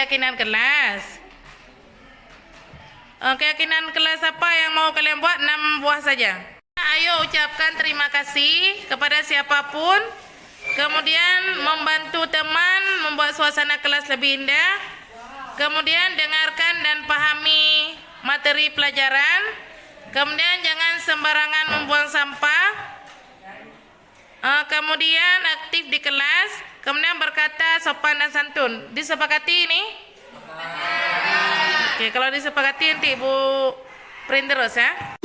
keyakinan kelas. Keyakinan kelas apa yang mau kalian buat? 6 buah saja. Ayo ucapkan terima kasih kepada siapapun. Kemudian membantu teman membuat suasana kelas lebih indah. Kemudian dengarkan dan pahami materi pelajaran. Kemudian jangan sembarangan membuang sampah. Kemudian aktif di kelas. Kemudian berkata sopan dan santun. Disepakati ini? Oke, kalau disepakati nanti Ibu print terus ya.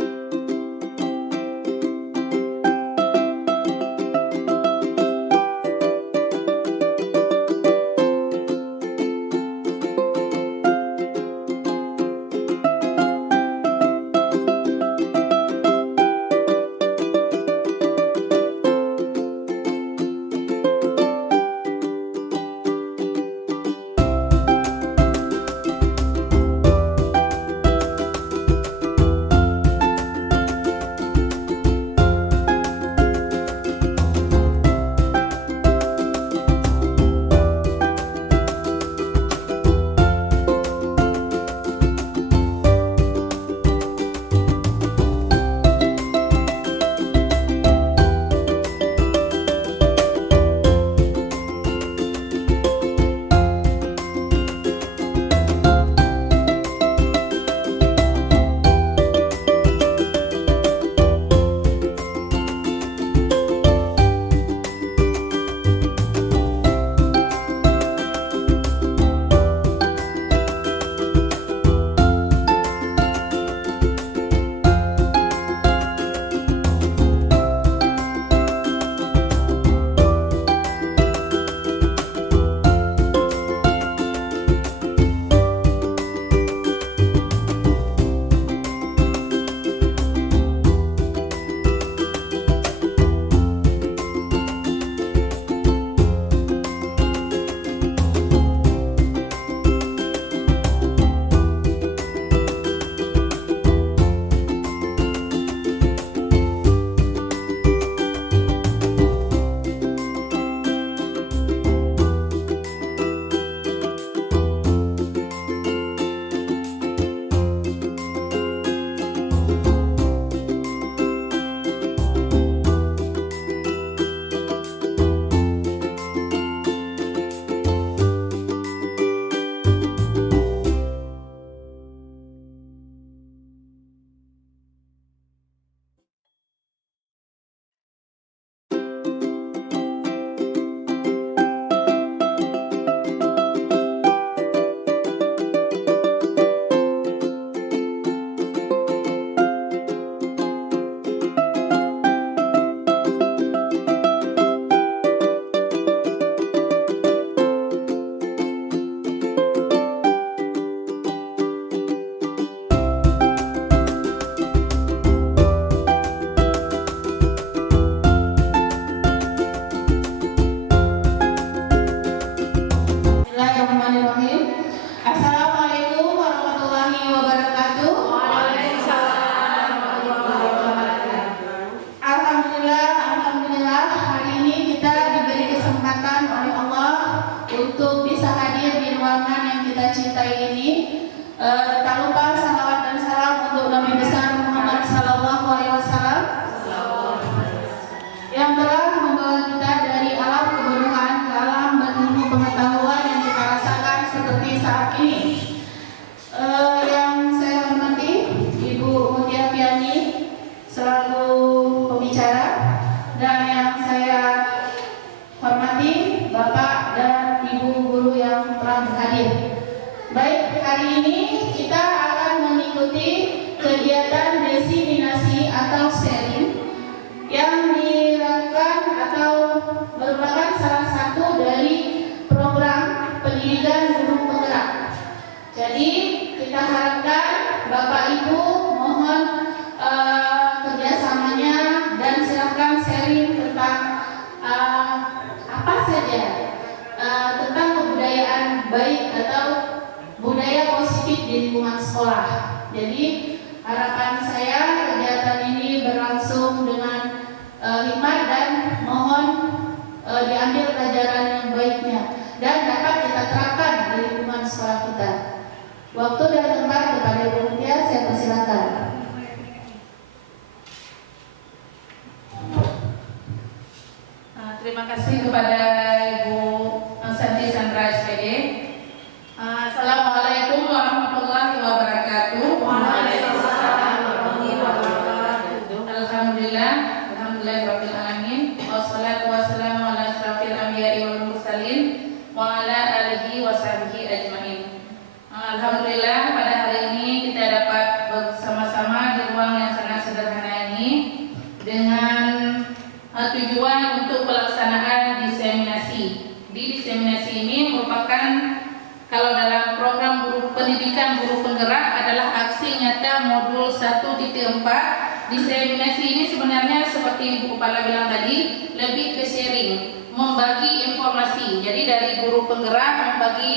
1.4, diseminasi ini sebenarnya seperti Bu Kepala bilang tadi, lebih ke sharing, membagi informasi. Jadi dari guru penggerak membagi,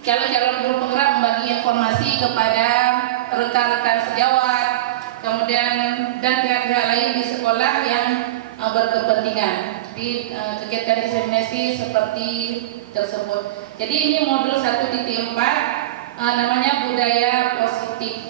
calon-calon guru penggerak membagi informasi kepada rekan-rekan sejawat, kemudian dan pihak-pihak lain di sekolah yang berkepentingan di kegiatan diseminasi seperti tersebut. Jadi ini modul 1.4, namanya budaya positif.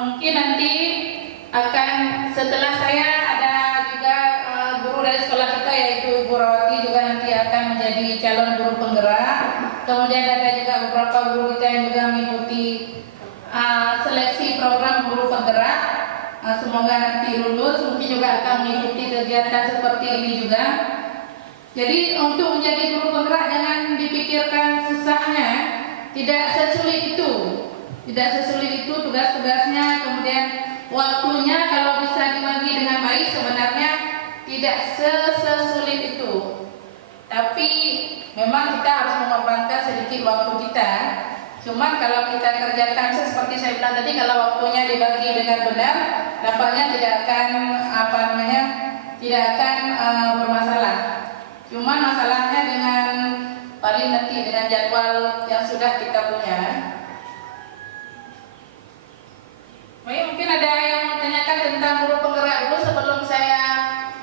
Mungkin nanti akan setelah saya ada juga guru dari sekolah kita yaitu Ibu Rawati juga nanti akan menjadi calon guru penggerak. Kemudian ada juga beberapa guru kita yang juga mengikuti seleksi program guru penggerak. Semoga nanti lulus, mungkin juga akan mengikuti kegiatan seperti ini juga. Jadi untuk menjadi guru penggerak jangan dipikirkan susahnya, tidak sesulit itu. Tidak sesulit itu tugas-tugasnya, kemudian waktunya kalau bisa dibagi dengan baik sebenarnya tidak sesulit itu. Tapi memang kita harus mengorbankan sedikit waktu kita. Cuman kalau kita kerjakan seperti saya bilang tadi, kalau waktunya dibagi dengan benar, nampaknya tidak akan tidak akan bermasalah. Cuman masalahnya dengan paling nanti dengan jadwal yang sudah kita punya. Baik, mungkin ada yang mau tanyakan tentang guru penggerak dulu sebelum saya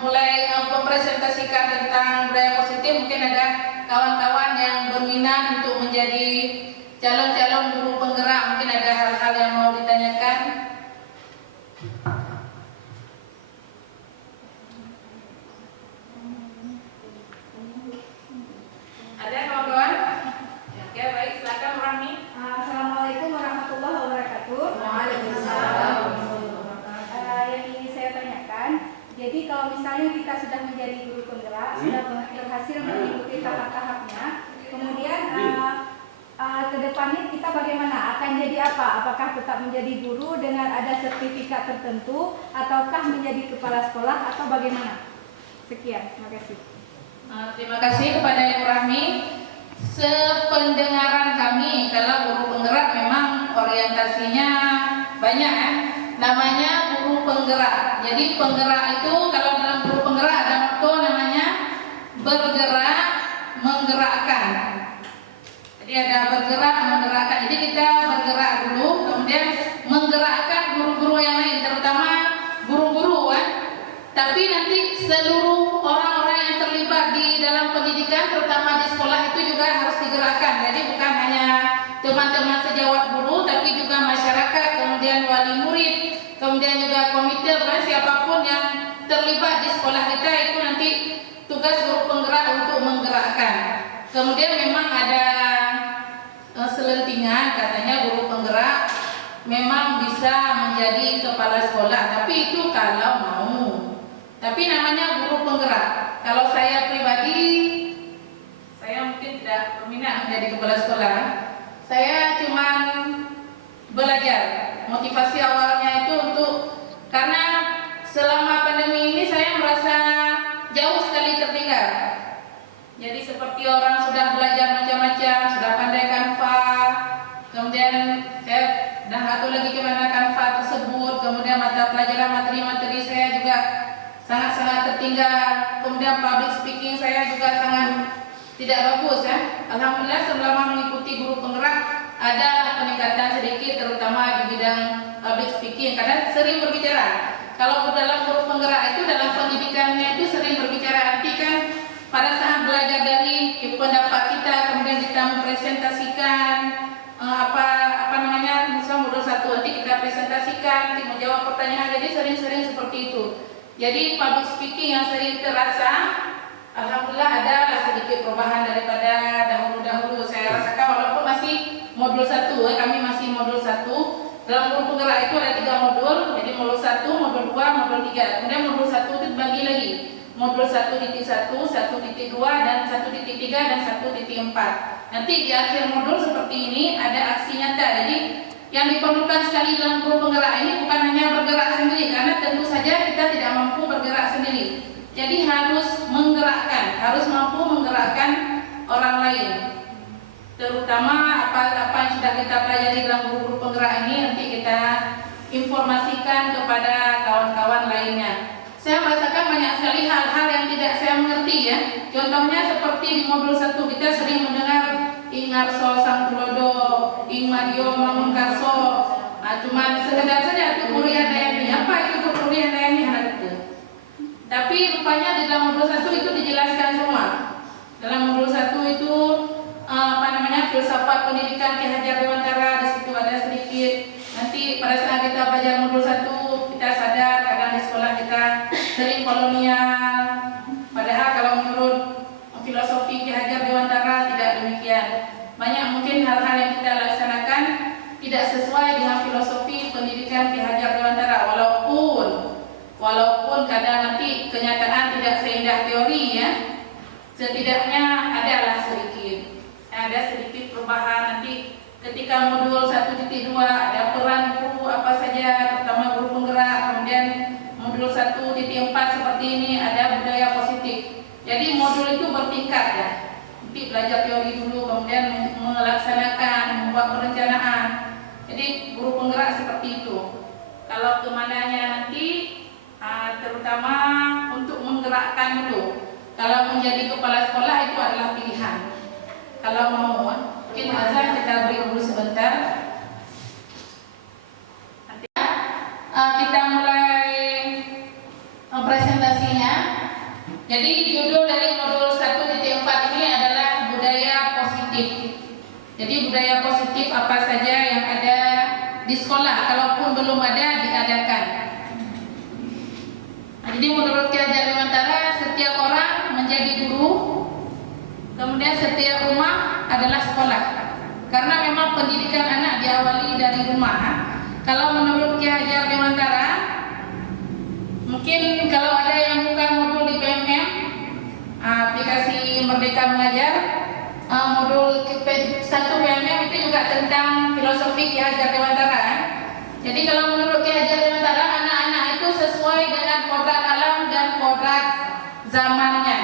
mulai mempresentasikan tentang budaya positif. Mungkin ada kawan-kawan yang berminat untuk menjadi calon-calon guru penggerak. Mungkin ada hal-hal yang mau ditanyakan. Ada kawan-kawan? Ya, baik, silakan Rahmi. Assalamualaikum warahmatullahi wabarakatuh. Waalaikumsalam. Yang ingin saya tanyakan, jadi kalau misalnya kita sudah menjadi guru penggerak, sudah berhasil mengikuti tahap-tahapnya, kemudian ke depannya kita bagaimana? Akan jadi apa? Apakah tetap menjadi guru dengan ada sertifikat tertentu, ataukah menjadi kepala sekolah, atau bagaimana? Sekian, terima kasih. Terima kasih kepada Ibu Rahmi. Sependengaran kami, kalau guru penggerak memang orientasinya banyak ya. Namanya guru penggerak. Jadi penggerak itu kalau dalam guru penggerak ada motto namanya bergerak menggerakkan. Jadi ada bergerak menggerakkan. Jadi kita bergerak dulu, kemudian menggerakkan guru-guru yang lain, terutama guru-guru kan. Tapi nanti seluruh orang-orang yang terlibat di dalam pendidikan, terutama di sekolah itu juga harus digerakkan. Jadi bukan hanya teman-teman sejawat guru, tapi juga masyarakat, kemudian wali murid, kemudian juga komite, siapapun yang terlibat di sekolah kita itu nanti tugas guru penggerak untuk menggerakkan. Kemudian memang ada selentingan katanya guru penggerak memang bisa menjadi kepala sekolah, tapi itu kalau mau. Tapi namanya guru penggerak. Kalau saya pribadi, saya mungkin tidak berminat menjadi kepala sekolah. Saya cuma belajar. Motivasi awalnya itu karena selama pandemi ini saya merasa jauh sekali tertinggal. Jadi seperti orang sudah belajar macam-macam, sudah pandai Canva, kemudian saya dah nggak tahu lagi gimana Canva tersebut, kemudian mata pelajaran materi-materi saya juga sangat-sangat tertinggal, kemudian public speaking saya juga sangat tidak bagus ya. Alhamdulillah selama mengikuti guru penggerak ada peningkatan sedikit, terutama di bidang public speaking karena sering berbicara. Kalau dalam guru penggerak itu dalam pendidikannya itu sering berbicara, arti kan pada saat belajar dari pendapat kita, kemudian kita mempresentasikan misalnya modul 1 nanti kita presentasikan, nanti menjawab pertanyaan, jadi sering-sering seperti itu. Jadi public speaking yang sering terasa, alhamdulillah adalah sedikit perubahan daripada dahulu-dahulu. Saya rasakan walaupun masih modul 1, kami masih modul 1. Dalam guru penggerak itu ada 3 modul, jadi modul 1, modul 2, modul 3. Kemudian modul 1 itu dibagi lagi. Modul 1.1, 1.2, dan 1.3 dan 1.4. Nanti di akhir modul seperti ini ada aksi nyata. Jadi yang diperlukan sekali dalam guru penggerak ini bukan hanya bergerak sendiri, karena tentu saja kita tidak mampu bergerak sendiri. Jadi harus menggerakkan, harus mampu menggerakkan orang lain. Terutama apa yang sudah kita pelajari dalam guru penggerak ini nanti kita informasikan kepada kawan-kawan lainnya. Saya merasakan banyak sekali hal-hal yang tidak saya mengerti ya. Contohnya seperti di modul 1 kita sering mendengar Ing Arso Sang Tulodo, Ing Mario Mamengkarso. Cuman sekedar saja itu Kurian Dayani. Apa itu Kurian Dayani anak itu? Tapi rupanya di dalam modul 1 itu dijelaskan semua. Dalam modul 1 itu filsafat pendidikan Ki Hajar Dewantara, di situ ada sedikit. Nanti pada saat kita belajar modul 1 kita sadar kadang di sekolah kita sering kolonial. Padahal kalau menurut filosofi Ki Hajar Dewantara tidak demikian. Banyak mungkin hal-hal yang kita laksanakan tidak sesuai dengan filosofi pendidikan Ki Hajar Dewantara, walaupun kadang nanti kenyataan tidak seindah teori ya. Setidaknya adalah sedikit perubahan. Nanti ketika modul 1.2 ada peran guru apa saja, terutama guru penggerak. Kemudian modul 1.4 seperti ini ada budaya positif. Jadi modul itu bertingkat ya. Nanti belajar teori dulu, kemudian melaksanakan, membuat perencanaan. Jadi guru penggerak seperti itu. Kalau kemananya nanti terutama untuk menggerakkan dulu. Kalau menjadi kepala sekolah itu adalah pilihan. Kalau mau, mungkin azan kita beri dulu sebentar. Nanti kita mulai presentasinya. Jadi judul dari modul 1.4 ini adalah budaya positif. Jadi budaya positif apa saja yang ada di sekolah, kalaupun belum ada diadakan. Jadi menurut Ki Hajar Dewantara, setiap orang menjadi guru, kemudian setiap rumah adalah sekolah. Karena memang pendidikan anak diawali dari rumah. Kalau menurut Ki Hajar Dewantara, mungkin kalau ada yang buka modul di PMM, aplikasi Merdeka Mengajar, modul 1 PMM itu juga tentang filosofi Ki Hajar Dewantara. Jadi kalau menurut Ki Hajar Dewantara, anak-anak itu sesuai dengan kodrat alam dan kodrat zamannya.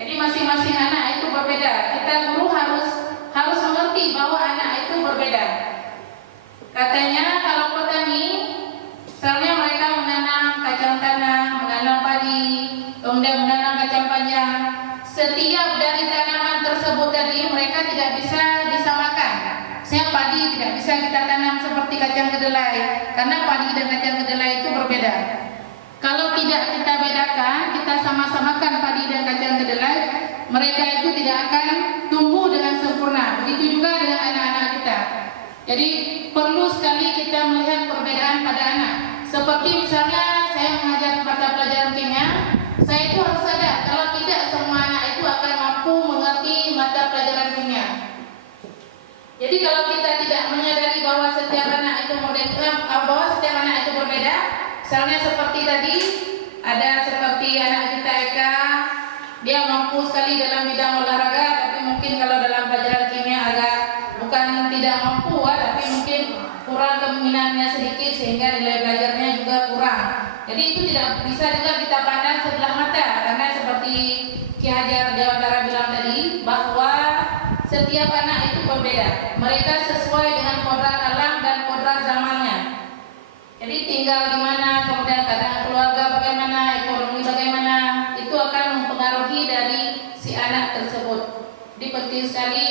Jadi masing-masing anak itu berbeda. Kita guru harus mengerti bahwa anak itu berbeda. Katanya kalau petani, misalnya mereka menanam kacang tanah, menanam padi, kemudian menanam kacang panjang. Setiap dari tanaman tersebut tadi mereka tidak bisa disamakan. Misalnya padi tidak bisa kita tanam seperti kacang kedelai, karena padi dan kacang kedelai itu berbeda. Kalau tidak kita bedakan, kita sama-samakan padi dan kacang kedelai, mereka itu tidak akan tumbuh dengan sempurna. Begitu juga dengan anak-anak kita. Jadi perlu sekali kita melihat perbedaan pada anak. Seperti misalnya saya mengajar mata pelajaran kimia, saya itu harus sadar kalau tidak semua anak itu akan mampu mengerti mata pelajaran kimia. Jadi kalau kita tidak menyadari bahwa setiap anak itu berbeda, misalnya seperti tadi ada seperti anak kita Eka, dia mampu sekali dalam bidang olahraga, tapi mungkin kalau dalam pelajaran kimia agak bukan tidak mampu, tapi mungkin kurang keminatnya sedikit sehingga nilai belajarnya juga kurang. Jadi itu tidak bisa juga kita pandang sebelah mata, karena seperti Ki Hajar Dewantara bilang tadi bahwa setiap anak itu berbeda. Mereka sesuai dengan kodrat alam dan kodrat zamannya. Jadi tinggal di mana, kemudian keadaan keluarga bagaimana, ekonomi bagaimana, itu akan mempengaruhi dari si anak tersebut. Jadi penting sekali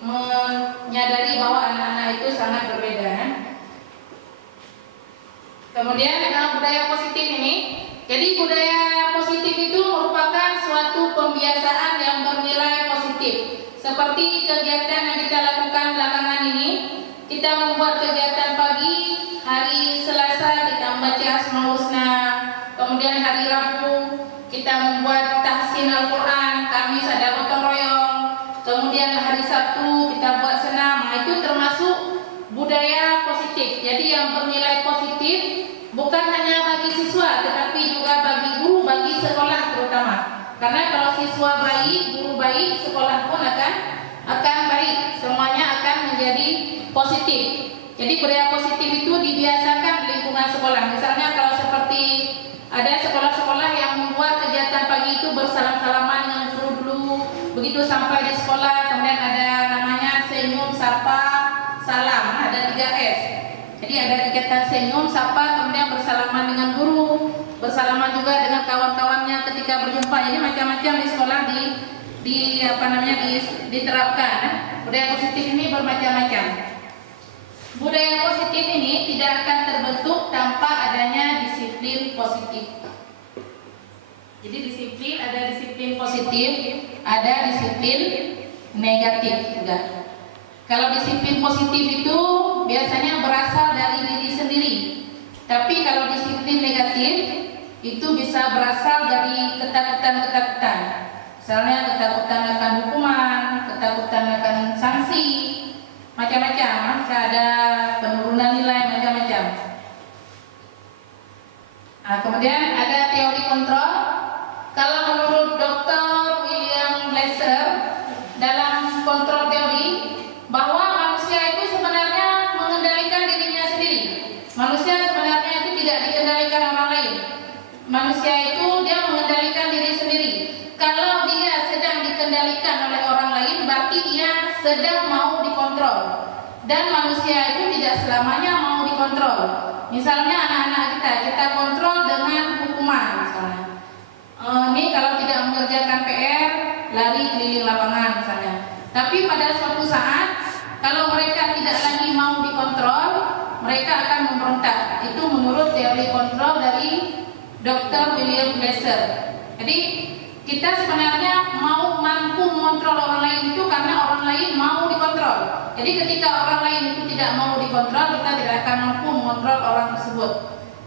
menyadari bahwa anak-anak itu sangat berbeda. Kemudian budaya positif ini. Jadi budaya positif itu merupakan suatu pembiasaan yang bernilai positif. Seperti kegiatan yang kita lakukan belakangan ini, kita membuat kegiatan pagi, hari Selasa kita membaca Asmaul Husna, kemudian hari Rabu kita membuat tahsin Al-Quran, Kamis ada gotong royong, kemudian hari Sabtu kita buat senam. Itu termasuk budaya positif. Jadi yang bernilai positif bukan hanya bagi siswa, tetapi juga bagi guru, bagi sekolah terutama. Karena kalau siswa baik, guru baik, sekolah pun akan Jadi budaya positif itu dibiasakan di lingkungan sekolah. Misalnya kalau seperti ada sekolah-sekolah yang membuat kegiatan pagi itu bersalam-salaman dengan guru dulu, begitu sampai di sekolah kemudian ada namanya senyum, sapa, salam, ada 3S. Jadi ada kegiatan senyum, sapa, kemudian bersalaman dengan guru, bersalaman juga dengan kawan-kawannya ketika berjumpa. Jadi macam-macam di sekolah diterapkan. Budaya positif ini bermacam-macam. Budaya positif ini tidak akan terbentuk tanpa adanya disiplin positif. Jadi ada disiplin positif, ada disiplin negatif juga. Kalau disiplin positif itu biasanya berasal dari diri sendiri. Tapi kalau disiplin negatif itu bisa berasal dari ketakutan-ketakutan. Misalnya ketakutan akan hukuman, ketakutan akan sanksi, macam-macam. Bisa ada penurunan nilai, macam-macam. Nah, kemudian ada teori kontrol. Kalau menurut Dr. William Glasser dalam kontrol teori, bahwa manusia itu sebenarnya mengendalikan dirinya sendiri. Manusia sebenarnya itu tidak dikendalikan orang lain. Manusia itu dia mengendalikan diri sendiri. Kalau dia sedang dikendalikan oleh orang lain, berarti ia sedang mau dikontrol. Dan manusia itu tidak selamanya mau dikontrol. Misalnya anak-anak kita kontrol dengan hukuman misalnya. Ini kalau tidak mengerjakan PR, lari keliling lapangan misalnya. Tapi pada suatu saat, kalau mereka tidak lagi mau dikontrol, mereka akan memberontak. Itu menurut teori kontrol dari Dr. William Glasser. Jadi kita sebenarnya mau mampu mengontrol orang lain itu karena orang lain mau dikontrol. Jadi ketika orang lain itu tidak mau dikontrol, kita tidak akan mampu mengontrol orang tersebut.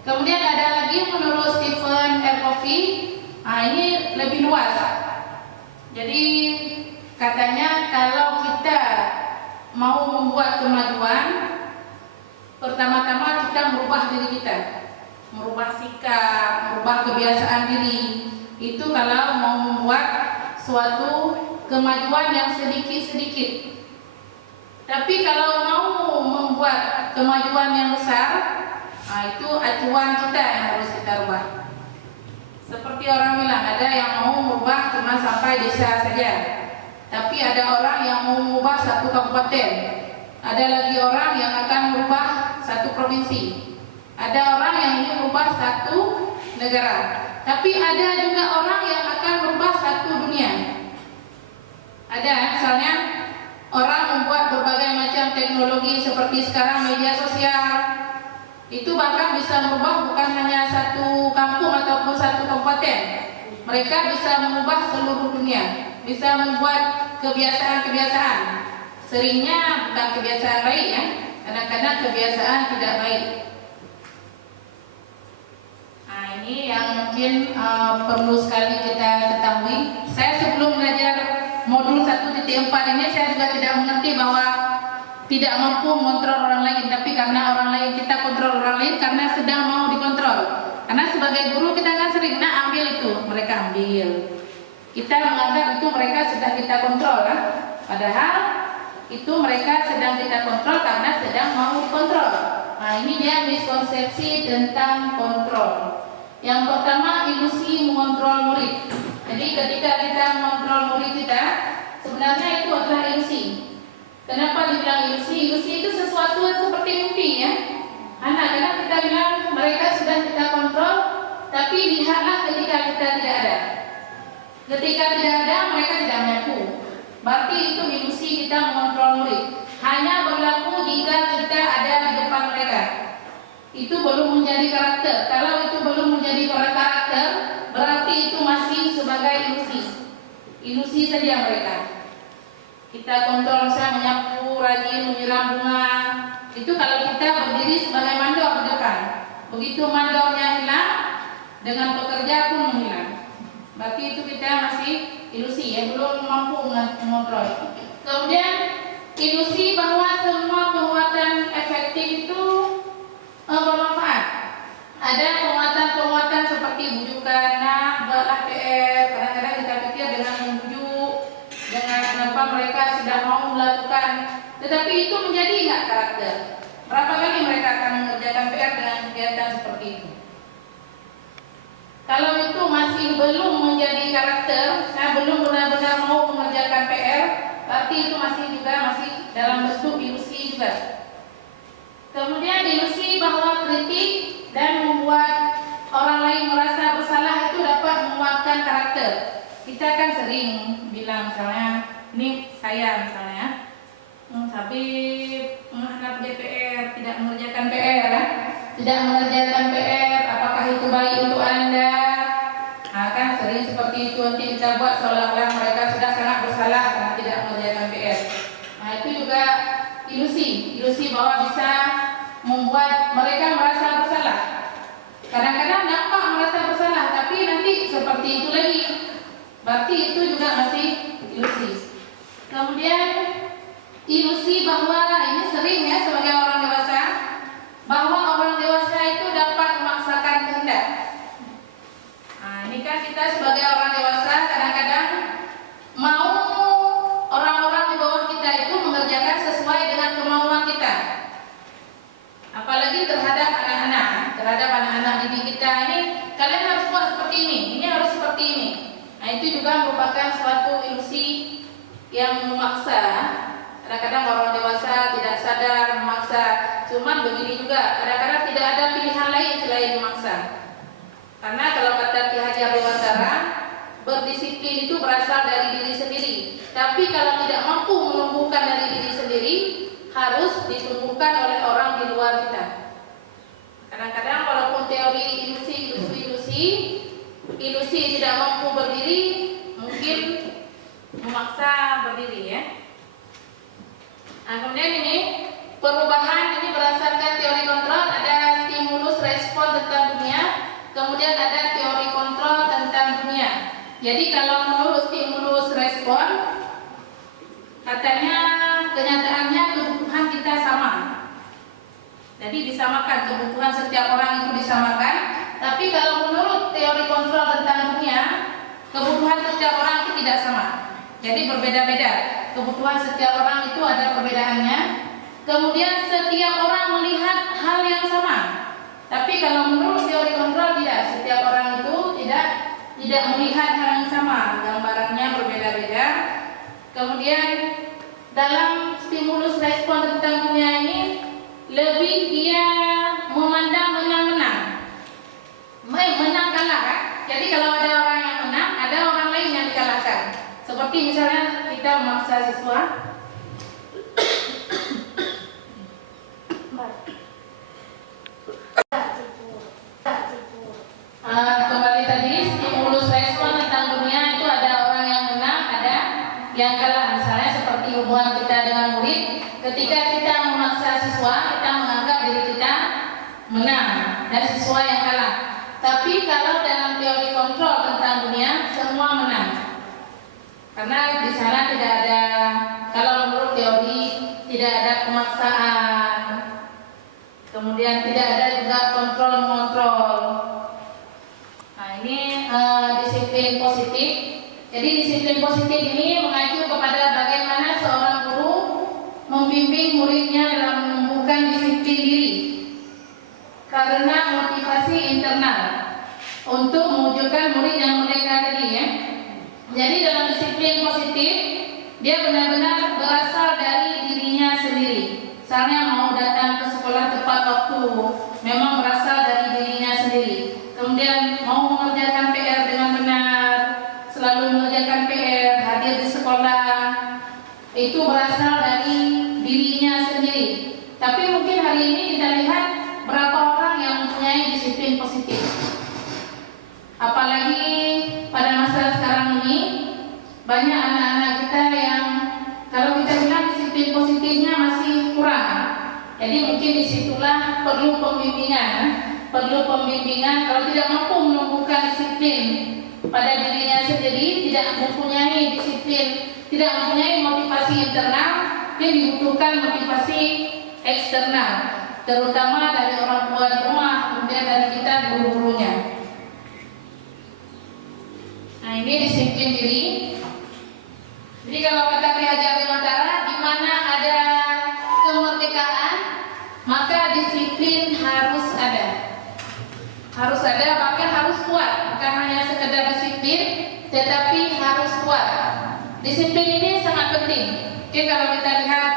Kemudian ada lagi menurut Stephen R. Covey, ini lebih luas. Jadi katanya kalau kita mau membuat kemajuan, pertama-tama kita merubah diri kita, merubah sikap, merubah kebiasaan diri. Itu kalau mau membuat suatu kemajuan yang sedikit-sedikit. Tapi kalau mau membuat kemajuan yang besar, itu acuan kita yang harus kita rubah. Seperti orang bilang, ada yang mau merubah cuma sampai desa saja, tapi ada orang yang mau mengubah satu kabupaten, ada lagi orang yang akan merubah satu provinsi, ada orang yang ingin merubah satu negara, tapi ada juga orang yang akan merubah satu dunia. Ada misalnya orang membuat berbagai macam teknologi seperti sekarang media sosial, itu bahkan bisa merubah bukan hanya satu kampung ataupun satu kabupaten. Mereka bisa mengubah seluruh dunia, bisa membuat kebiasaan-kebiasaan. Seringnya bukan kebiasaan baik ya, kadang-kadang kebiasaan tidak baik. Nah ini yang mungkin perlu sekali kita ketahui. Saya sebelum belajar modul 1.4 ini saya juga tidak mengerti bahwa tidak mampu mengontrol orang lain, tapi karena orang lain kita kontrol orang lain karena sedang mau dikontrol. Karena sebagai guru kita kan sering ambil itu, mereka ambil. Kita menganggap itu mereka sedang kita kontrol kan? Padahal itu mereka sedang kita kontrol karena sedang mau dikontrol. Nah ini dia miskonsepsi tentang kontrol. Yang pertama, ilusi mengontrol murid. Jadi ketika kita mengontrol murid kita, sebenarnya itu adalah ilusi. Kenapa dibilang ilusi? Ilusi itu sesuatu yang seperti mimpi ya. Kadang kita bilang mereka sudah kita kontrol, tapi lihatlah ketika kita tidak ada. Ketika tidak ada, mereka tidak mampu. Berarti itu ilusi kita mengontrol murid. Hanya berlaku jika kita ada di depan mereka. Itu belum menjadi karakter. Kalau itu belum menjadi karakter, berarti itu masih sebagai ilusi. Ilusi saja mereka. Kita kontrol misalnya menyapu, rajin menyiram bunga. Itu kalau kita berdiri sebagai mandor di depan. Begitu mandornya hilang, dengan pekerja pun menghilang. Berarti itu kita masih ilusi ya, belum mampu mengontrol. Kemudian ilusi bahwa semua penguatan efektif itu bermanfaat. Ada penguatan-penguatan seperti bujukan, buatlah PR. Kadang-kadang kita pikir dengan membujuk, dengan mereka sudah mau melakukan, tetapi itu menjadi enggak karakter. dalam bentuk ilusi juga. Kemudian ilusi bahwa kritik dan membuat orang lain merasa bersalah itu dapat menguatkan karakter. Kita kan sering bilang misalnya, ini saya misalnya, Habib menghanap DPR, tidak mengerjakan PR, tidak mengerjakan PR, apakah itu baik untuk Anda? Nah, kan sering seperti itu, nanti kita buat seolah-olah mereka sudah sangat bersalah karena tidak mengerjakan PR. Nah, itu juga ilusi bahwa bisa membuat mereka merasa bersalah. Kadang-kadang nampak merasa bersalah, tapi nanti seperti itu lagi. Berarti itu juga masih ilusi. Kemudian ilusi bahwa ini sering ya sebagai orang dewasa, bahwa orang dewasa itu dapat memaksakan kehendak. Nah, ini kan kita sebagai orang dewasa kadang-kadang mau orang-orang di bawah kita itu mengerjakan sesuai dengan kemauan kita. Apalagi terhadap anak-anak didik kita, ini kalian harus buat seperti ini harus seperti ini. Nah, itu juga merupakan suatu ilusi yang memaksa. Kadang-kadang orang dewasa tidak sadar memaksa. Cuman begini juga, kadang-kadang tidak ada pilihan lain selain memaksa. Karena kalau kata Ki Hajar Dewantara, berdisiplin itu berasal dari diri sendiri. Tapi kalau tidak mampu menumbuhkan dari diri sendiri, harus ditumbuhkan oleh orang di luar kita. Kadang-kadang walaupun teori ilusi tidak mampu berdiri, mungkin memaksa berdiri ya. Nah, kemudian ini perubahan ini berdasarkan teori kontrol, ada stimulus respon tentang dunia, kemudian ada teori kontrol tentang dunia. Jadi kalau menurut stimulus respon, katanya kenyataannya kebutuhan kita sama. Jadi disamakan, kebutuhan setiap orang itu disamakan. Tapi kalau menurut teori kontrol tentang dunia, kebutuhan setiap orang itu tidak sama. Jadi berbeda-beda. Kebutuhan setiap orang itu ada perbedaannya. Kemudian setiap orang melihat hal yang sama. Tapi kalau menurut teori kontrol tidak, setiap orang itu tidak melihat hal yang sama. Gambarannya berbeda-beda. Kemudian dalam stimulus respon tentang dunia ini lebih dia memandang menang-menang. Menang kalah kan? Jadi kalau ada orang yang menang, ada orang lain yang dikalahkan. Seperti misalnya kita memaksa siswa kembali tadi stimulus respon tentang dunia itu ada orang yang menang, ada yang kalah. Misalnya seperti hubungan kita dengan murid, ketika kita memaksa siswa, kita menganggap diri kita menang dan siswa yang kalah. Tapi kalau dalam teori kontrol tentang dunia, semua menang. Karena di sana tidak ada, kalau menurut teori tidak ada pemaksaan, kemudian tidak ada juga kontrol-mengontrol. Nah, ini disiplin positif. Jadi disiplin positif ini mengacu kepada bagaimana seorang guru membimbing muridnya dalam menumbuhkan disiplin diri karena motivasi internal untuk mewujudkan murid yang merdeka tadi ya. Jadi dalam disiplin positif dia benar-benar berasal dari dirinya sendiri. Misalnya mau datang ke sekolah tepat waktu, memang berasal dari dirinya sendiri. Kemudian mau mengerjakan PR dengan benar, selalu mengerjakan PR, hadir di sekolah, itu berasal dari dirinya sendiri. Tapi mungkin hari ini kita lihat berapa orang yang mempunyai disiplin positif. Apalagi pada masa sekarang ini banyak anak-anak kita yang kalau kita bilang disiplin positifnya masih kurang. Jadi mungkin disitulah perlu pembimbingan kalau tidak mampu menumbuhkan disiplin pada dirinya sendiri, tidak mempunyai disiplin, tidak mempunyai motivasi internal, dia dibutuhkan motivasi eksternal, terutama dari orang tua di rumah, kemudian dari kita guru-gurunya. Nah, ini disiplin diri. Jadi kalau kata Ki Hajar Dewantara, di mana ada kemerdekaan, maka disiplin harus ada. Harus ada, bahkan harus kuat. Bukan hanya sekedar disiplin, tetapi harus kuat. Disiplin ini sangat penting. Oke, kalau kita lihat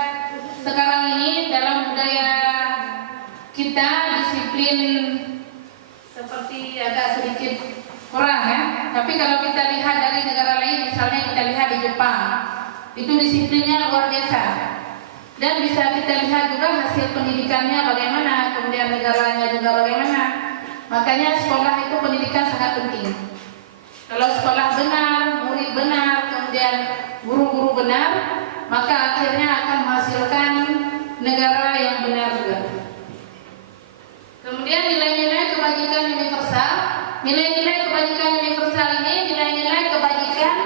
Tapi kalau kita lihat dari negara lain, misalnya kita lihat di Jepang, itu disiplinnya luar biasa. Dan bisa kita lihat juga hasil pendidikannya bagaimana, kemudian negaranya juga bagaimana. Makanya sekolah itu pendidikan sangat penting. Kalau sekolah benar, murid benar, kemudian guru-guru benar, maka akhirnya akan menghasilkan negara yang benar juga. Kemudian nilai-nilai kebajikan universal. Nilai-nilai kebajikan universal ini nilai-nilai kebajikan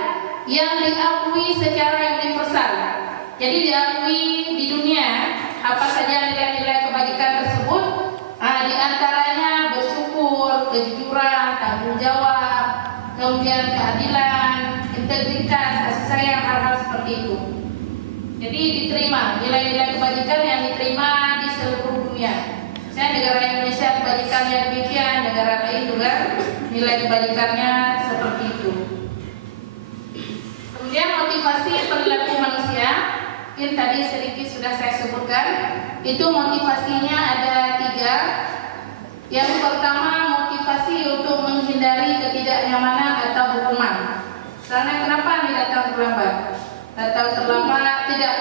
yang diakui secara universal. Jadi diakui di dunia apa saja nilai-nilai kebajikan tersebut. Di antaranya bersyukur, kejujuran, tanggung jawab, kemudian keadilan, integritas, kasih sayang, hal-hal seperti itu. Jadi diterima nilai-nilai kebajikan yang diterima di seluruh dunia. Saya negara Indonesia kebajikannya demikian, negara lain juga nilai kebajikannya seperti itu. Kemudian motivasi perilaku manusia, mungkin tadi sedikit sudah saya sebutkan. Itu motivasinya ada 3. Yang pertama, motivasi untuk menghindari ketidaknyamanan atau hukuman. Karena kenapa nih datang terlambat? Datang terlambat tidak.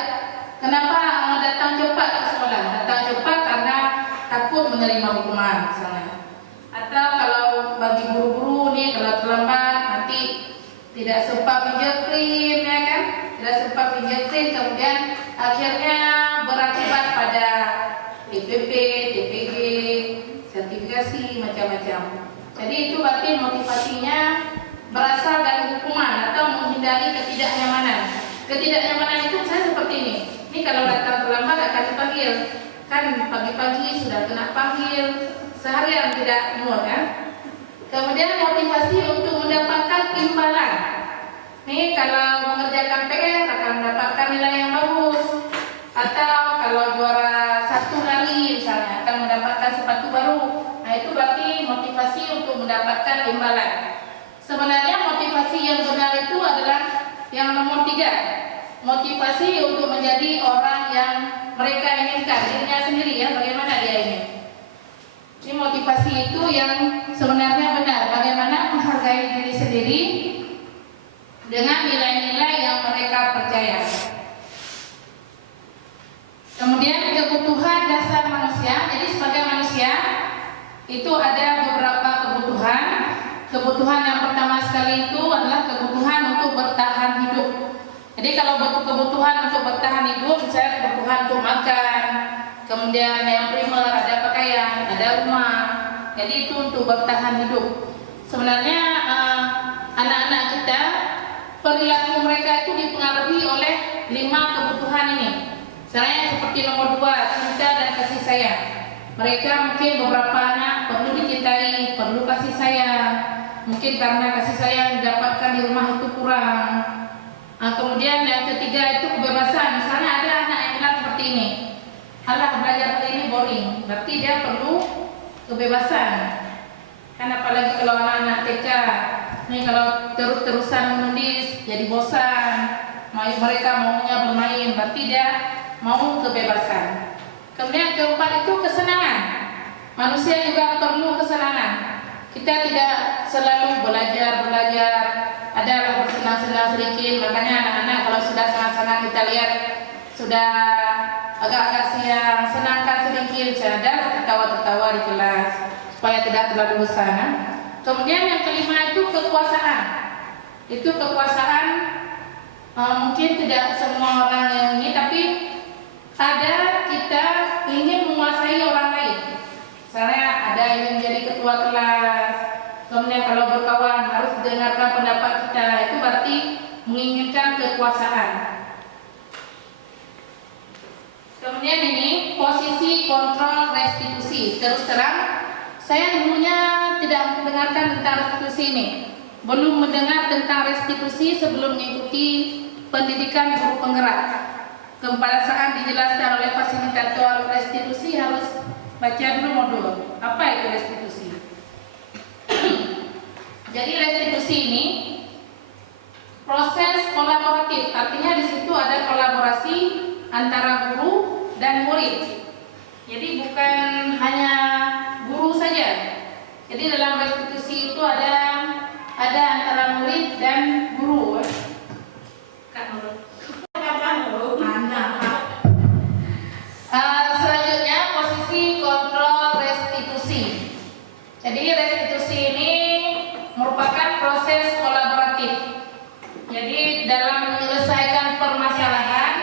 Kenapa datang cepat ke sekolah? Datang cepat karena takut menerima hukuman misalnya. Atau kalau bagi guru-guru nih kalau terlambat nanti tidak sempat fingerprint ya kan? Tidak sempat fingerprint, kemudian akhirnya berakibat pada DPP, DPG, sertifikasi macam-macam. Jadi itu berarti motivasinya berasal dari hukuman atau menghindari ketidaknyamanan. Ketidaknyamanan itu saya seperti ini. Ini kalau datang terlambat akan dipanggil. Kan pagi-pagi sudah kena panggil, seharian tidak muat kan? Kemudian motivasi untuk mendapatkan imbalan. Nih kalau mengerjakan PR akan mendapatkan nilai yang bagus. Atau kalau juara 1 kali misalnya akan mendapatkan sepatu baru. Nah itu berarti motivasi untuk mendapatkan imbalan. Sebenarnya motivasi yang benar itu adalah yang nomor 3. Motivasi untuk menjadi orang yang mereka inginkan, dirinya sendiri ya, bagaimana dia ini. Ini motivasi itu yang sebenarnya benar, bagaimana menghargai diri sendiri dengan nilai-nilai yang mereka percaya. Kemudian kebutuhan dasar manusia. Jadi sebagai manusia itu ada beberapa kebutuhan. Kebutuhan yang pertama sekali itu adalah kebutuhan untuk bertahan hidup. Jadi kalau kebutuhan untuk bertahan hidup, misalnya kebutuhan untuk makan, kemudian yang primer ada pakaian, ada rumah. Jadi itu untuk bertahan hidup. Sebenarnya anak-anak kita perilaku mereka itu dipengaruhi oleh 5 kebutuhan ini. Misalnya seperti nomor 2, cinta dan kasih sayang. Mereka mungkin beberapa anak perlu dicintai, perlu kasih sayang. Mungkin karena kasih sayang didapatkan di rumah itu kurang. Kemudian yang ketiga itu kebebasan. Misalnya ada anak yang bilang seperti ini, alah belajar hari ini boring. Berarti dia perlu kebebasan. Kan apalagi kalau anak-anak TK, nih kalau terus-terusan menulis jadi bosan. Mereka maunya bermain, berarti dia mau kebebasan. Kemudian keempat itu kesenangan. Manusia juga perlu kesenangan. Kita tidak selalu belajar, adalah bersenang-senang sedikit. Makanya anak-anak kalau sudah senang-senang kita lihat sudah agak-agak siang, senangkan sedikit, ada tertawa-tertawa di kelas supaya tidak terlalu bosan. Kemudian yang kelima itu kekuasaan. Itu kekuasaan mungkin tidak semua orang yang ini, tapi ada kita ingin menguasai orang lain. Misalnya ada yang menjadi ketua kelas, kemudian kalau berkawan harus dengarkan pendapat kita, itu berarti menginginkan kekuasaan. Kemudian ini posisi kontrol restitusi. Terus terang, saya dulunya tidak mendengarkan tentang restitusi ini. Belum mendengar tentang restitusi sebelum mengikuti pendidikan guru penggerak. Pada saat dijelaskan oleh fasilitator restitusi harus baca dulu modul. Apa itu restitusi? Jadi restitusi ini proses kolaboratif. Artinya di situ ada kolaborasi antara guru dan murid. Jadi bukan hanya guru saja. Jadi dalam restitusi itu ada antara Jadi restitusi ini merupakan proses kolaboratif. Jadi dalam menyelesaikan permasalahan,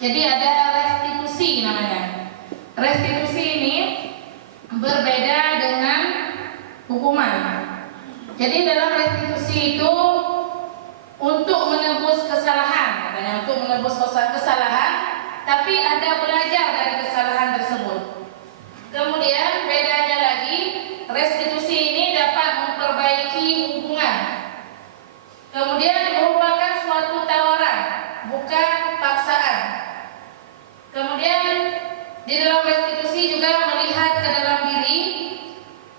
jadi ada restitusi namanya. Restitusi ini berbeda dengan hukuman. Jadi dalam restitusi itu untuk menebus kesalahan, katanya untuk menebus kesalahan, tapi ada belajar dari kesalahan tersebut. Kemudian bedanya lagi, restitusi ini dapat memperbaiki hubungan. Kemudian merupakan suatu tawaran, bukan paksaan. Kemudian di dalam restitusi juga melihat ke dalam diri,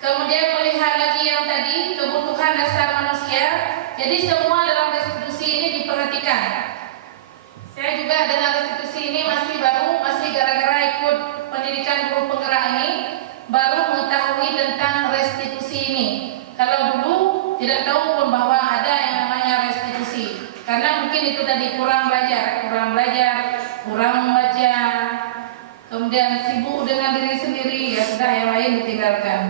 kemudian melihat lagi yang tadi kebutuhan dasar manusia. Jadi semua dalam restitusi ini diperhatikan. Saya juga dalam restitusi ini masih baru, masih gara-gara ikut pendidikan guru penggerak ini, baru mengetahui tentang restitusi ini. Kalau dulu tidak tahu pun bahwa ada yang namanya restitusi, karena mungkin itu tadi kurang belajar, kurang membaca, kemudian sibuk dengan diri sendiri, ya sudah yang lain ditinggalkan.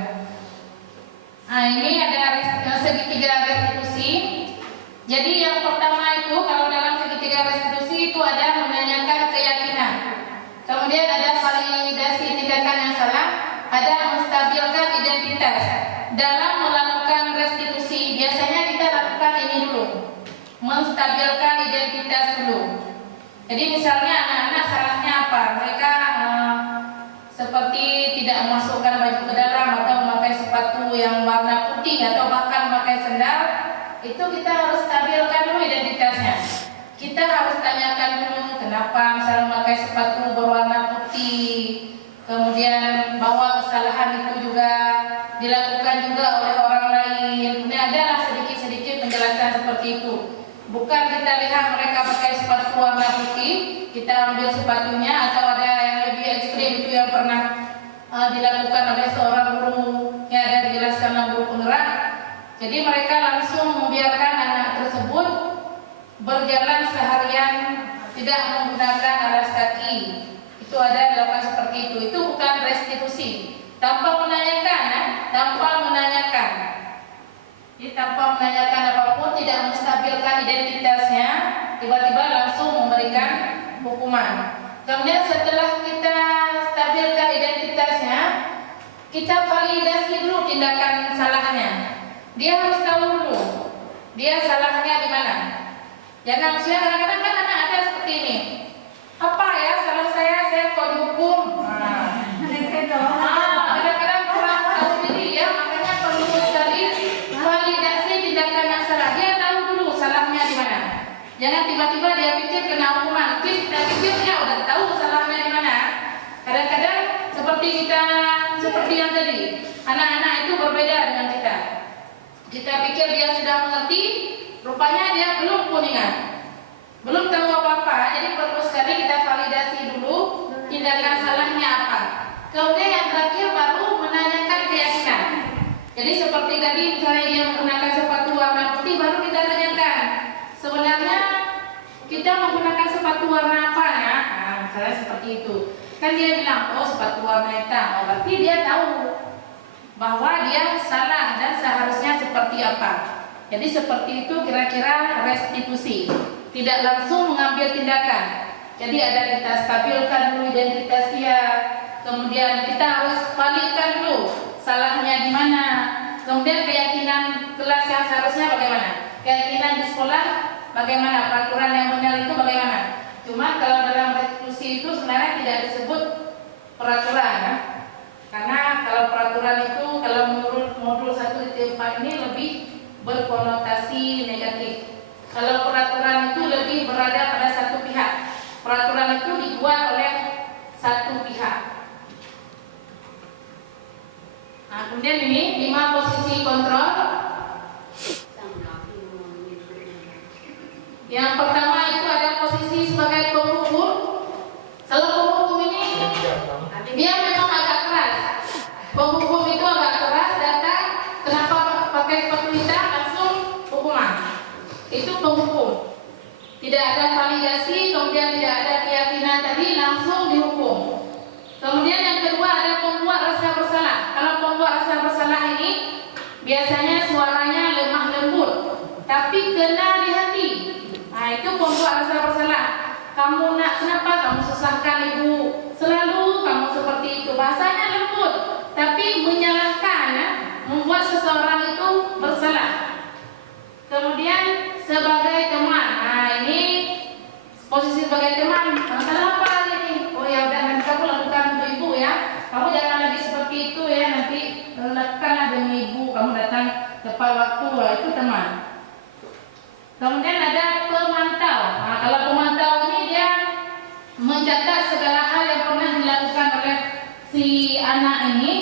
Nah, ini ada segitiga restitusi. Jadi yang pertama itu kalau dalam segitiga restitusi itu ada menanyakan keyakinan. Kemudian ada validasi tindakan yang salah, ada menstabilkan identitas. Dalam melakukan restitusi biasanya kita lakukan ini dulu, menstabilkan identitas dulu. Jadi misalnya anak-anak salahnya apa? Mereka seperti tidak memasukkan baju ke dalam atau memakai sepatu yang warna putih atau bahkan memakai sendal, itu kita harus stabilkan dulu identitasnya. Kita harus tanyakan dulu kenapa misalnya memakai sepatu berwarna putih, kemudian bahwa kesalahan itu juga dilakukan juga oleh orang lain. Kemudian adalah sedikit-sedikit penjelasan seperti itu. Bukan kita lihat mereka pakai sepatu warna putih, kita ambil sepatunya, atau ada yang lebih ekstrim itu yang pernah dilakukan oleh seorang guru yang ada dijelaskan oleh guru penggerak. Jadi mereka langsung membiarkan anak tersebut berjalan seharian tidak menggunakan alas kaki. Itu ada dilakukan seperti itu. Itu bukan restitusi. Tanpa menanyakan, Jadi tanpa menanyakan apapun, tidak menstabilkan identitasnya, tiba-tiba langsung memberikan hukuman. Kemudian setelah kita stabilkan identitasnya, kita validasi dulu tindakan salahnya. Dia harus tahu dulu dia salahnya di mana. Jangan maksudnya kadang-kadang kan anak ada seperti ini. Apa ya salah saya kok dihukum? Kadang-kadang kurang tahu diri ya, makanya perlu sekali validasi tindakan yang salah. Dia tahu dulu salahnya di mana. Jangan tiba-tiba dia pikir kena hukuman. Mungkin kita pikir dia udah tahu salahnya di mana. Kadang-kadang seperti yang tadi, anak-anak itu berbeda dengan kita. Kita pikir dia sudah mengerti, rupanya dia belum kuningan, belum tahu apa-apa. Jadi perlu sekali kita validasi dulu tindakan salahnya apa. Kemudian yang terakhir baru menanyakan keyakinan. Jadi seperti tadi misalnya dia menggunakan sepatu warna putih, baru kita tanyakan sebenarnya kita menggunakan sepatu warna apa ya? Nah, misalnya seperti itu. Kan dia bilang, oh sepatu warna hitam. Oh, berarti dia tahu bahwa dia salah dan seharusnya seperti apa. Jadi seperti itu kira-kira restitusi. Tidak langsung mengambil tindakan. Jadi ada kita stabilkan dulu identitas dia. Kemudian kita harus validkan dulu salahnya di mana. Kemudian keyakinan kelas yang seharusnya bagaimana? Keyakinan di sekolah bagaimana? Peraturan yang benar itu bagaimana? Cuma kalau dalam restitusi itu sebenarnya tidak disebut peraturan ya? Karena kalau peraturan itu kalau menurut modul 1.4 ini lebih berkonotasi negatif. Kalau peraturan itu lebih berada pada satu pihak. Peraturan itu dibuat oleh satu pihak. Nah, kemudian ini 5 posisi kontrol. Yang pertama itu ada posisi sebagai penghukum. Kalau penghukum ini dia memang agak keras. Penghukum itu agak keras, datang kenapa pakai sepatu hitam langsung hukuman. Itu penghukum. Tidak ada validasi, kemudian tidak ada keyakinan tadi, langsung dihukum. Kemudian yang kedua ada pembuat rasa bersalah. Kalau pembuat rasa bersalah biasanya suaranya lemah lembut, tapi kena di hati. Nah, itu pembuat rasa bersalah. Kamu nak kenapa kamu susahkan ibu? Selalu kamu seperti itu. Bahasanya lembut, tapi menyalahkan, ya, membuat seseorang itu bersalah. Kemudian sebagai teman, nah ini posisi sebagai teman, masalah apa ini? Oh ya udah, nanti kamu lakukan untuk ibu ya. Kamu jangan lagi seperti itu ya, nanti lakukanlah demi ibu. Kamu datang tepat waktu, lah itu teman. Kemudian ada pemantau. Nah, kalau pemantau ini dia mencatat segala hal yang pernah dilakukan oleh si anak ini.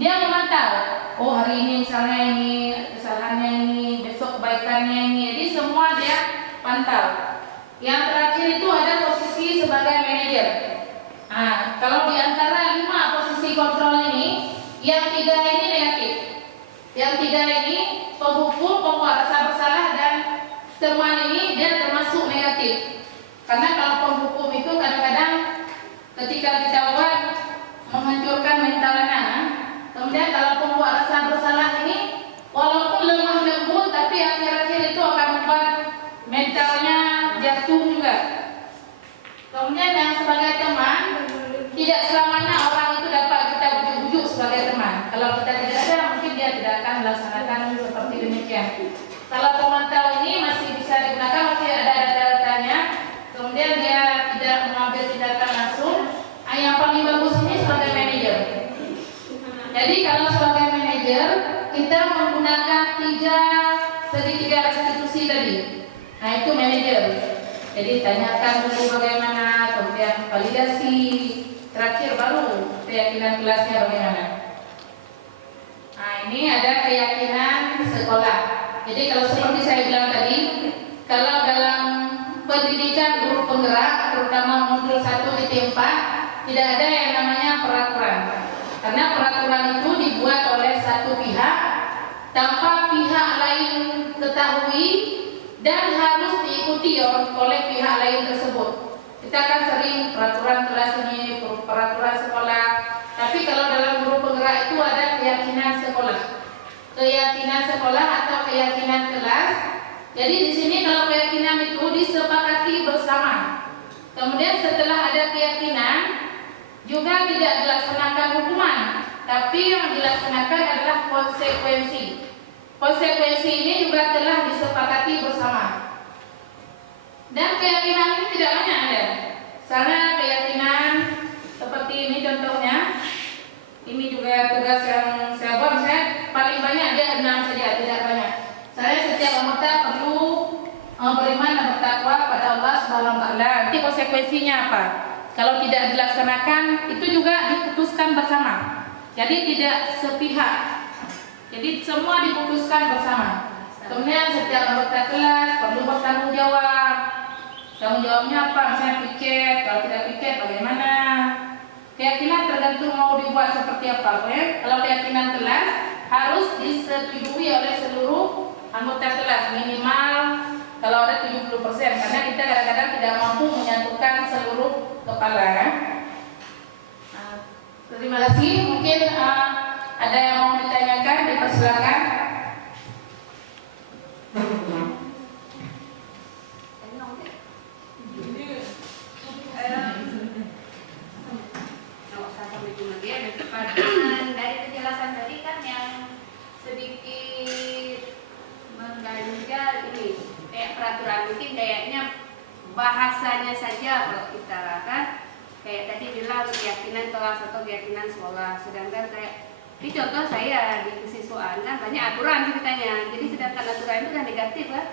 Dia memantau. Oh hari ini misalnya ini kesalahannya ini, besok kebaikannya ini. Jadi semua dia pantau. Yang terakhir itu ada posisi sebagai manajer. Nah, kalau di antara 5 posisi kontrol ini, yang 3 ini negatif. Yang 3 ini penghukum, pembuat rasa bersalah, dan teman ini dia termasuk negatif. Karena kalau penghukum itu kadang-kadang ketika kita buat menghancurkan mental anak. Kemudian kalau pembuat rasa bersalah ini walaupun lemah lembut, tapi akhir-akhir itu akan membuat mentalnya jatuh juga. Kemudian yang sebagai teman, tidak selamanya orang itu dapat kita bujuk-bujuk sebagai teman. Kalau kita tidak ada, mungkin dia tidak akan melaksanakan seperti demikian. Kalau pemantau ini masih bisa digunakan, masih ada data-datanya. Kemudian dia tidak mengambil tindakan langsung. Yang paling bagus ini sebagai manajer. Jadi kalau sebagai manajer kita menggunakan 3 restitusi tadi. Nah itu manajer. Jadi tanyakan dulu bagaimana, kemudian validasi, terakhir baru keyakinan kelasnya bagaimana. Nah ini ada keyakinan sekolah. Jadi kalau seperti saya bilang tadi, kalau dalam pendidikan guru penggerak, terutama modul 1.4, tidak ada yang namanya peraturan. Karena peraturan itu dibuat oleh satu pihak tanpa pihak lain ketahui dan harus diikuti oleh pihak lain tersebut. Kita kan sering peraturan kelas ini, peraturan sekolah. Tapi kalau dalam guru penggerak itu ada keyakinan sekolah. Keyakinan sekolah atau keyakinan kelas. Jadi di sini kalau keyakinan itu disepakati bersama. Kemudian setelah ada keyakinan juga tidak dilaksanakan hukuman, tapi yang dilaksanakan adalah konsekuensi. Konsekuensi ini juga telah disepakati bersama. Dan keyakinan ini tidak banyak ada. Misalnya keyakinan seperti ini contohnya. Ini juga tugas yang saya buat. Misalnya paling banyak dia 6 saja, tidak banyak. Saya setiap anggota perlu beriman dan bertakwa pada Allah Subhanahu wa taala. Nanti konsekuensinya apa? Kalau tidak dilaksanakan, itu juga diputuskan bersama. Jadi tidak sepihak. Jadi semua diputuskan bersama. Kemudian setiap anggota kelas perlu bertanggung jawab. Tanggung jawabnya apa? Misalnya piket. Kalau tidak piket, bagaimana? Keyakinan tergantung mau dibuat seperti apa. Kalau keyakinan kelas harus disetujui oleh seluruh anggota kelas minimal kalau ada 70%, karena kita kadang-kadang tidak mampu menyatukan seluruh kepala. Terima kasih. Mungkin ada yang mau ditanyakan, dipersilakan. Dari penjelasan tadi kan yang sedikit mengganjal ini kayak peraturan, mungkin kayaknya bahasanya saja kalau kita kan kayak tadi bilang keyakinan kelas atau keyakinan sekolah, sedangkan kayak ini contoh saya di kesiswaan kan banyak aturan ceritanya, jadi sedangkan aturan itu kan negatif kan,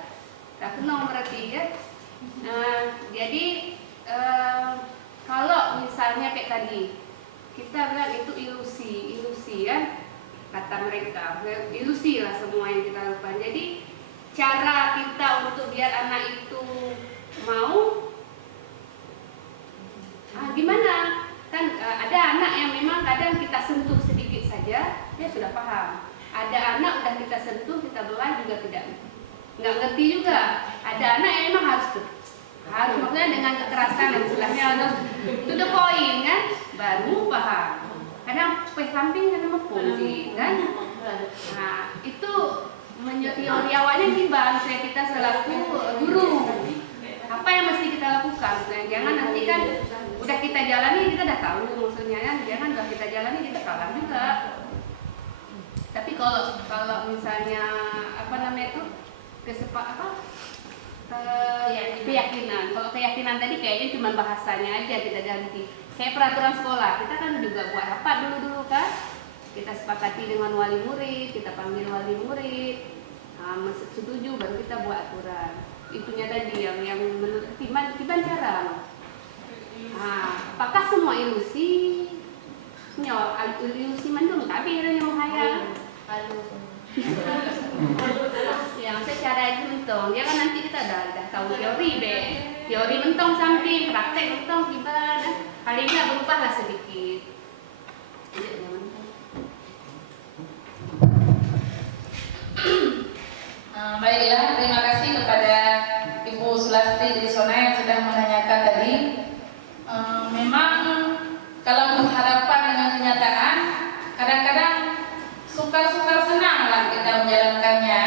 kakuno berarti ya. Nah jadi kalau misalnya kayak tadi kita bilang itu ilusi kan, kata mereka ilusi lah semua yang kita lakukan. Jadi cara kita untuk biar anak itu mau gimana kan, ada anak yang memang kadang kita sentuh sedikit saja dia sudah paham, ada anak udah kita sentuh kita belah juga nggak ngerti juga, ada anak yang memang harus maksudnya dengan kekerasan dan istilahnya harus to the point kan baru paham. Kadang samping kan fungsi kan. Nah itu teori awalnya gimana saya kita selaku guru apa yang mesti kita lakukan. Nah, jangan nanti kan udah kita jalani kita udah tahu maksudnya kan, jangan udah kita jalani kita salah juga. Tapi kalau misalnya apa namanya itu keyakinan. Kalau keyakinan tadi kayaknya cuma bahasanya aja kita ganti. Kayak peraturan sekolah, kita kan juga buat rapat dulu kan. Kita sepakati dengan wali murid, kita panggil wali murid, setuju baru kita buat aturan. Itunya tadi yang menurut Timan cara. Apakah semua ilusi mendung tapi yang menghayal yang secara itu mentong, ya kan nanti kita dah tahu teori mentong samping praktek mentong gimana, paling nggak berubahlah sedikit. Baiklah, terima kasih kepada Ibu Sulastri dari Sona yang sudah menanyakan tadi. Memang kalau berhadapan dengan kenyataan, kadang-kadang suka-suka senanglah kita menjalankannya.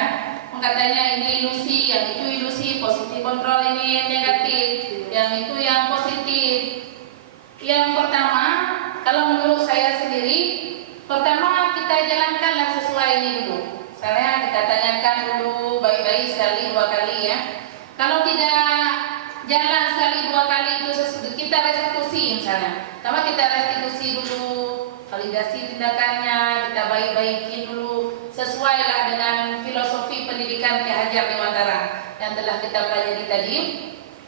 Katanya ini ilusi, yang itu ilusi, positif kontrol ini negatif, yang itu yang positif. Yang pertama, kalau menurut saya sendiri, pertama kita jalankanlah sesuai ini dulu. Misalnya kita tanyakan dulu baik-baik sekali 2 kali ya. Kalau tidak jalan sekali 2 kali itu kita restitusi misalnya. Pertama kita restitusi dulu, validasi tindakannya, kita baik-baikin dulu, sesuailah dengan filosofi pendidikan Ki Hajar Dewantara yang telah kita pelajari tadi.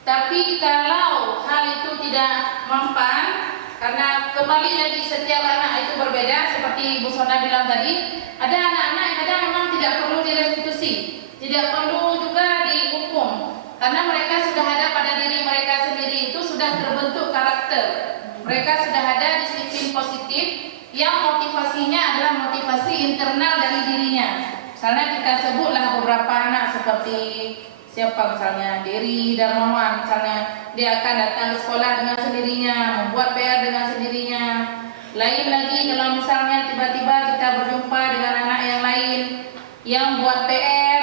Tapi kalau hal itu tidak mempan, karena kembali lagi setiap anak itu berbeda, seperti Bu Sona bilang tadi, ada anak-anak yang kadang memang tidak perlu direstitusi, tidak perlu juga dihukum, karena mereka sudah ada pada diri mereka sendiri itu sudah terbentuk karakter, mereka sudah ada disiplin positif yang motivasinya adalah motivasi internal dari dirinya. Misalnya kita sebutlah beberapa anak seperti siapa misalnya Dery Darmawan, misalnya dia akan datang ke sekolah dengan sendirinya, membuat PR dengan sendirinya. Lain lagi kalau misalnya tiba-tiba kita berjumpa dengan anak yang lain yang buat PR,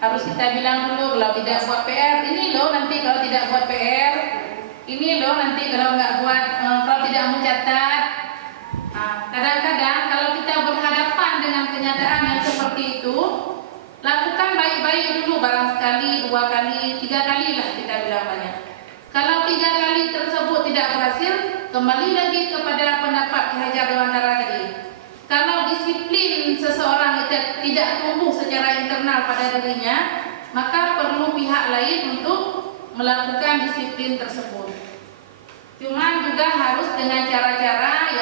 harus kita bilang dulu kalau tidak buat PR, ini loh nanti kalau tidak buat PR, ini loh nanti kalau nggak buat, kalau tidak mencatat. Kadang-kadang kalau kita berhadapan dengan kenyataan yang seperti itu, lakukan baik-baik dulu, barang sekali, 2 kali, 3 kali lah kita bilang banyak. Kalau 3 kali tersebut tidak berhasil, kembali lagi kepada pendapat Ki Hajar Dewantara tadi. Kalau disiplin seseorang tidak tumbuh secara internal pada dirinya, maka perlu pihak lain untuk melakukan disiplin tersebut. Cuma juga harus dengan cara-cara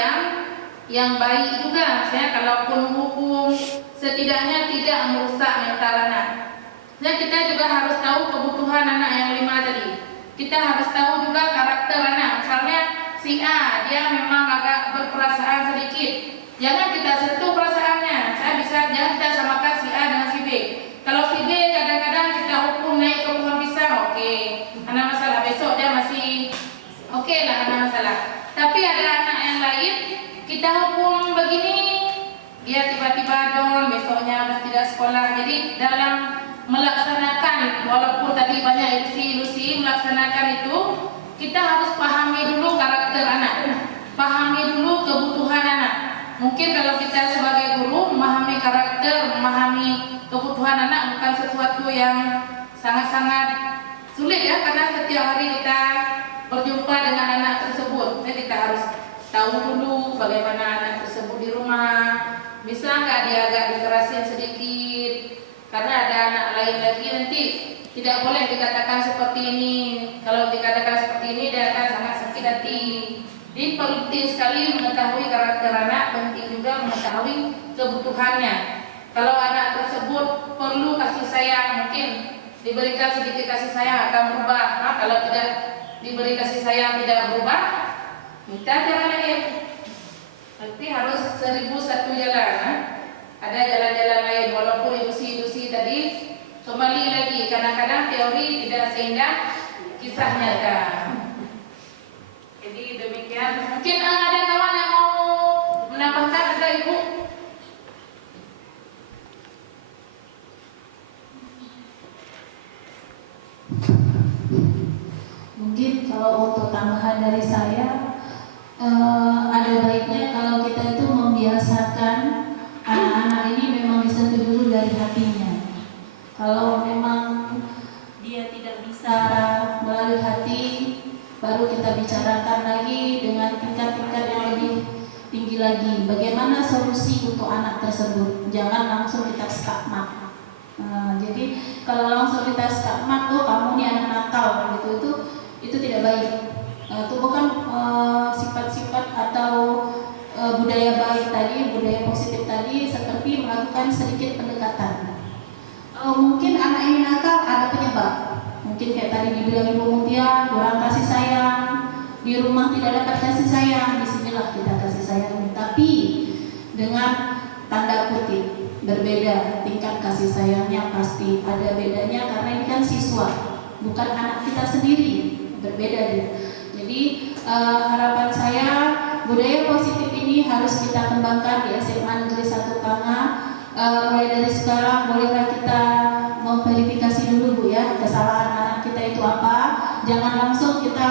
yang baik juga. Misalnya kalaupun hukum, setidaknya tidak merusak mental anak. Dan kita juga harus tahu kebutuhan anak yang 5 tadi. Kita harus tahu juga karakter anak. Misalnya si A, dia memang agak berperasaan sedikit. Jangan kita sentuh perasaannya. Jangan kita samakan si A dengan si B. Kalau si B kadang-kadang kita hukum naik ke pohon pisang, oke, ada masalah. Besok dia masih oke lah, ada masalah. Tapi ada anak yang lain, kita hukum begini, dia tiba-tiba down, besoknya sudah tidak sekolah. Jadi dalam melaksanakan, walaupun tadi banyak ilusi-ilusi, melaksanakan itu kita harus pahami dulu karakter anak, pahami dulu kebutuhan anak. Mungkin kalau kita sebagai guru memahami karakter, memahami kebutuhan anak bukan sesuatu yang sangat-sangat sulit ya, karena setiap hari kita berjumpa dengan anak tersebut. Jadi kita harus tahu dulu bagaimana anak tersebut di rumah. Bisa nggak dia agak dikerasin sedikit? Karena ada anak lain lagi nanti tidak boleh dikatakan seperti ini. Kalau dikatakan seperti ini dia akan sangat sakit hati. Jadi penting sekali mengetahui karakter anak, penting juga mengetahui kebutuhannya. Kalau anak tersebut perlu kasih sayang, mungkin diberikan sedikit kasih sayang akan berubah. Kalau tidak diberi kasih sayang tidak berubah, minta jalan lain. Nanti harus 1001 jalan. Ada jalan-jalan lain, walaupun ilusi-ilusi tadi. Kembali lagi, kadang-kadang teori tidak seindah kisah nyata. Jadi demikian. Mungkin ada kawan yang mau menambahkan. Ibu. Mungkin kalau untuk tambahan dari saya, ada baiknya kalau kita itu membiasakan anak-anak ini memang disentuh dulu dari hatinya. Kalau memang dia tidak bisa melalui hati, baru kita bicarakan lagi dengan tingkat-tingkat yang lebih tinggi lagi. Bagaimana solusi untuk anak tersebut? Jangan langsung kita skakmat. Jadi kalau langsung kita skakmat, oh kamu nih anak nakal, itu tidak baik. Itu bukan sifat-sifat atau budaya baik tadi, budaya positif tadi, seperti melakukan sedikit pendekatan. Mungkin anak ini nakal ada penyebab. Mungkin kayak tadi dibilang Ibu Mutia, kurang kasih sayang, di rumah tidak dapat kasih sayang, disinilah kita kasih sayang. Tapi dengan tanda kutip berbeda, tingkat kasih sayangnya pasti ada bedanya karena ini kan siswa, bukan anak kita sendiri, berbeda dia. Jadi harapan saya budaya positif ini harus kita kembangkan di SMA Negeri 1 Panga. Mulai dari sekarang bolehlah kita memverifikasi dulu Bu ya, kesalahan anak kita itu apa. Jangan langsung kita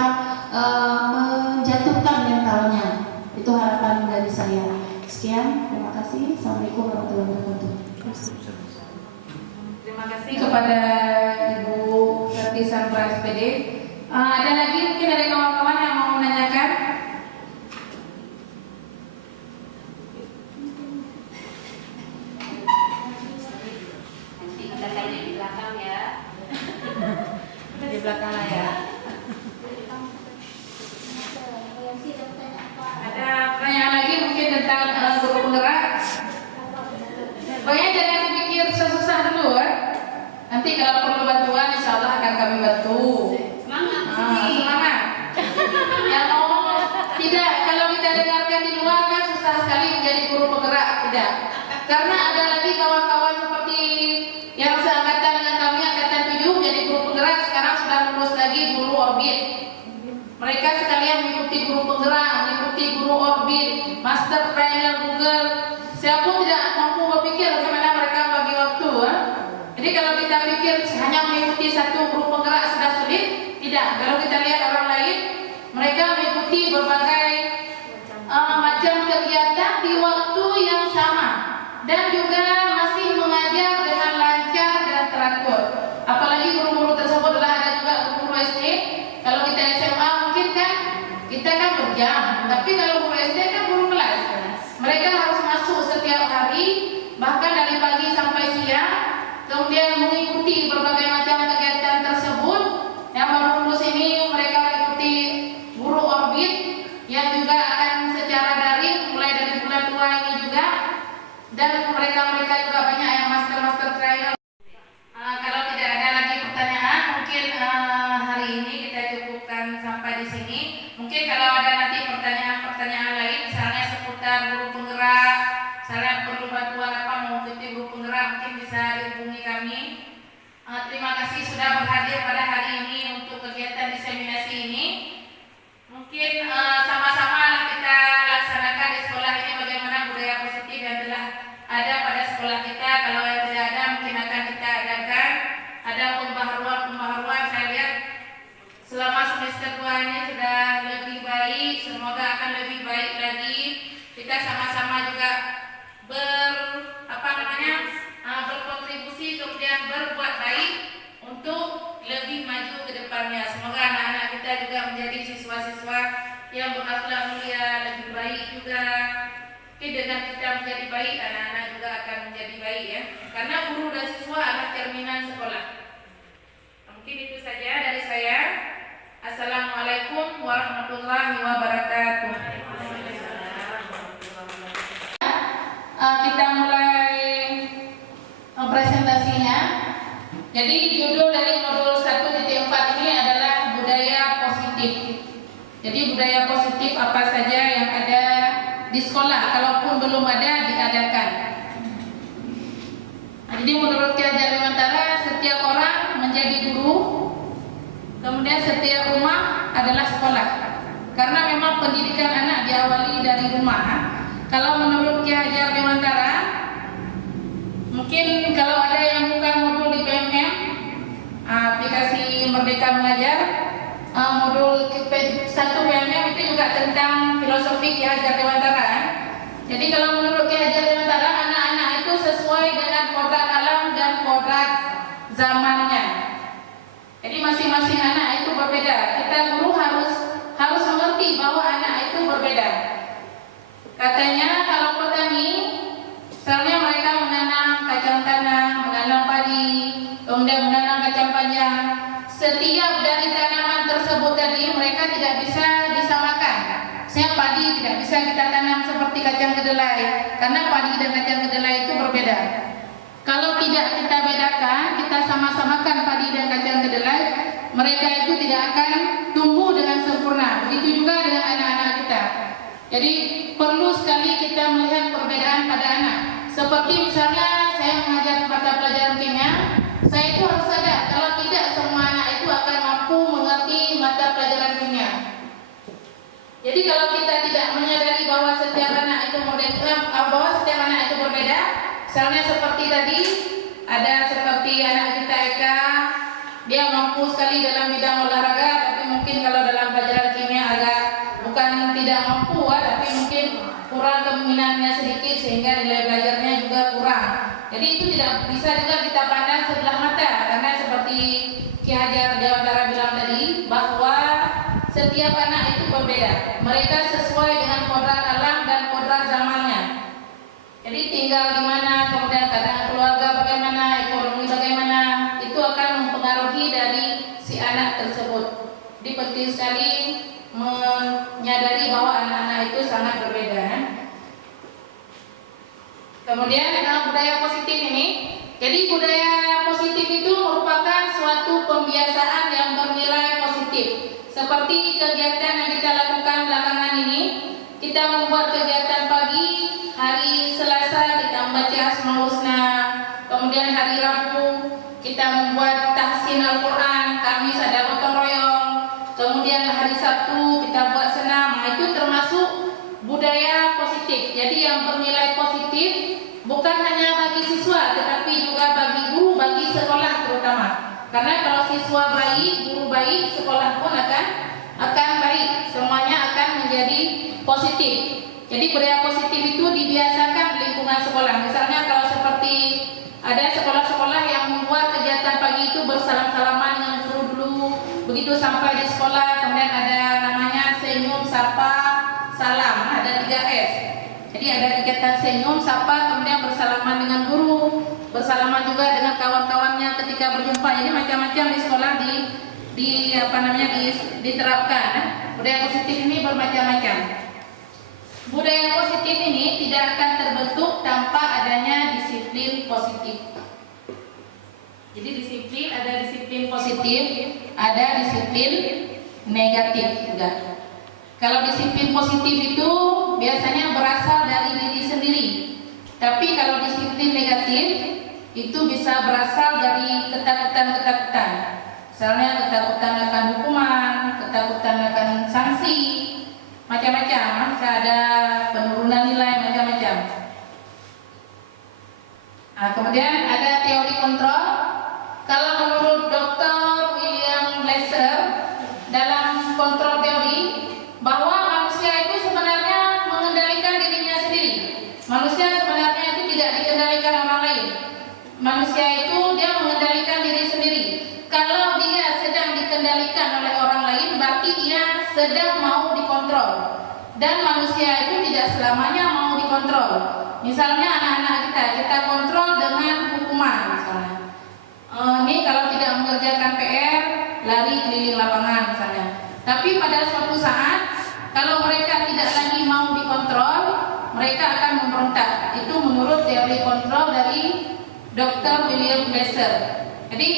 menjatuhkan mentalnya. Itu harapan dari saya. Sekian, terima kasih. Assalamualaikum warahmatullahi wabarakatuh. Terima kasih kepada Ibu Verti Sandra SPD. Ada lagi mungkin dari kawan-kawan yang mau menanyakan? Nanti kita tanya di belakang ya. Di belakang ya. Ada pertanyaan lagi mungkin tentang guru penggerak? Pokoknya jangan dipikir susah-susah dulu ya. Nanti kalau perlu bantuan insya Allah akan kami bantu. Semangat. Semangat. Yang mau tidak, kalau kita dengarkan di luar kan susah sekali menjadi guru penggerak, tidak. Karena ada lagi kawan-kawan seperti yang seangkatan dengan kami angkatan 7 jadi guru penggerak, sekarang sudah lulus lagi guru orbit. Mereka sekalian mengikuti guru penggerak, mengikuti guru orbit, master trainer Google. Saya pun tidak mampu berpikir bagaimana mereka bagi waktu. Jadi kalau kita pikir hanya mengikuti satu guru penggerak sudah sulit, tidak. Kalau kita lihat orang lain, mereka mengikuti berbagai macam kegiatan di waktu yang sama dan juga masih mengajar dengan lancar dan teratur. Apalagi guru-guru tersebut adalah ada juga guru SD. Kalau kita SMA mungkin kan kita kan berjam, tapi kalau guru SD kan guru kelas. Mereka harus masuk setiap hari, bahkan dari pagi sampai siang, kemudian mengikuti berbagai macam kegiatan tersebut. Yang baru lulus ini mereka mengikuti guru orbit yang juga akan secara daring mulai dari bulan 2 ini juga, dan mereka juga banyak yang master trainer. Kalau tidak ada lagi pertanyaan, mungkin hari ini kita cukupkan sampai di sini. Mungkin kalau ada nanti pertanyaan lain, misalnya seputar guru penggerak, misalnya perlu bantuan apa mengikuti guru penggerak, mungkin bisa dihubungi kami. Terima kasih sudah berhadir pada hari ini untuk kegiatan diseminasi ini. Mungkin sama-sama kita laksanakan di sekolah ini bagaimana budaya positif yang telah ada pada sekolah kita. Kalau yang tidak ada mungkin akan kita adakan. Ada pembaharuan saya lihat selama semester 2 ini sudah lebih baik. Semoga akan lebih baik lagi. Kita sama-sama juga berkontribusi kemudian berbuat baik untuk lebih maju ke depannya. Semoga anak-anak kita juga menjadi siswa-siswa yang berakhlak mulia, lebih baik juga. Dengan kita menjadi baik, anak-anak juga akan menjadi baik ya. Karena guru dan siswa adalah cerminan sekolah. Mungkin itu saja dari saya. Assalamualaikum warahmatullahi wabarakatuh. Kita mulai presentasinya. Jadi judul dari modul 1.4 ini adalah budaya positif. Jadi budaya positif apa saja yang ada di sekolah, kalaupun belum ada diadakan. Jadi menurut Ki Hajar Dewantara, setiap orang menjadi guru, kemudian setiap rumah adalah sekolah. Karena memang pendidikan anak diawali dari rumah. Kalau menurut Ki Hajar Dewantara, mungkin kalau ada yang buka modul di PMM, aplikasi Merdeka Mengajar, modul satu PMM itu juga tentang filosofi Ki Hajar Dewantara. Jadi kalau menurut Ki Hajar Dewantara, anak-anak itu sesuai dengan kodrat alam dan kodrat zamannya. Jadi masing-masing anak itu berbeda. Kita guru harus mengerti bahwa anak itu berbeda. Katanya kalau petani, misalnya mereka menanam kacang tanah, menanam padi, kemudian menanam kacang panjang. Setiap dari tanaman tersebut tadi mereka tidak bisa disamakan. Misalnya padi tidak bisa kita tanam seperti kacang kedelai, karena padi dan kacang kedelai itu berbeda. Kalau tidak kita bedakan, kita sama-samakan padi dan kacang kedelai, mereka itu tidak akan tumbuh dengan sempurna. Begitu juga dengan anak-anak kita. Jadi perlu sekali kita melihat perbedaan pada anak. Seperti misalnya saya mengajar mata pelajaran kimia, saya itu harus sadar kalau tidak semua anak itu akan mampu mengerti mata pelajaran kimia. Jadi kalau kita tidak menyadari bahwa setiap anak itu berbeda, misalnya seperti tadi ada seperti anak kita Eka, dia mampu sekali dalam bidang olahraga, tapi mungkin kalau dalam pelajaran kimia agak bukan tidak mampu, tapi mungkin kurang keminatnya sedikit sehingga nilai belajarnya juga kurang. Jadi itu tidak bisa juga kita pandang sebelah mata, karena seperti Ki Hajar Dewantara bilang tadi bahwa setiap anak itu berbeda. Mereka sesuai dengan kodrat alam dan kodrat zamannya. Jadi tinggal di mana, kemudian keadaan keluarga bagaimana, ekonomi bagaimana, itu akan mempengaruhi dari si anak tersebut. Jadi penting sekali menyadari bahwa anak-anak itu sangat berbeda. Kemudian budaya positif ini, jadi budaya positif itu merupakan suatu pembiasaan yang bernilai positif. Seperti kegiatan yang kita lakukan belakangan ini, kita membuat kegiatan pagi, hari Selasa kita membaca Asmaul Husna, kemudian hari Rabu kita membuat tahsin Al-Quran, Kamis ada gotong royong, kemudian hari Sabtu kita buat senam. Nah, itu termasuk budaya positif. Jadi yang bernilai positif bukan hanya bagi siswa, tetapi juga bagi guru, bagi sekolah terutama. Karena kalau siswa baik, guru baik, sekolah pun akan baik. Semuanya akan menjadi positif. Jadi budaya positif itu dibiasakan di lingkungan sekolah. Misalnya kalau seperti ada sekolah-sekolah yang membuat kegiatan pagi itu bersalam-salaman dengan guru dulu. Begitu sampai di sekolah, kemudian ada namanya senyum, sapa, salam. Ada 3S. Jadi ada kegiatan senyum, sapa, kemudian bersalaman dengan guru, bersalaman juga dengan kawan-kawannya ketika berjumpa. Jadi macam-macam di sekolah diterapkan. Budaya positif ini bermacam-macam. Budaya positif ini tidak akan terbentuk tanpa adanya disiplin positif. Jadi ada disiplin positif, ada disiplin negatif juga. Kalau disiplin positif itu biasanya berasal dari diri sendiri. Tapi kalau disiplin negatif itu bisa berasal dari ketakutan-ketakutan. Misalnya ketakutan akan hukuman, ketakutan akan sanksi, macam-macam. Bisa ada penurunan nilai, macam-macam. Nah, kemudian ada teori kontrol. Kalau menurut Dr. William Glasser dalam kontrol teori, bahwa manusia itu sebenarnya mengendalikan dirinya sendiri. Manusia sebenarnya itu tidak dikendalikan orang lain. Manusia itu dia mengendalikan diri sendiri. Kalau dia sedang dikendalikan oleh orang lain, berarti ia sedang mau dikontrol. Dan manusia itu tidak selamanya mau dikontrol. Misalnya anak-anak kita kontrol dengan hukuman misalnya. Ini kalau tidak mengerjakan PR, lari keliling lapangan misalnya. Tapi pada suatu saat, kalau mereka tidak lagi mau dikontrol, mereka akan memberontak. Itu menurut teori kontrol dari Dr. William Glasser. Jadi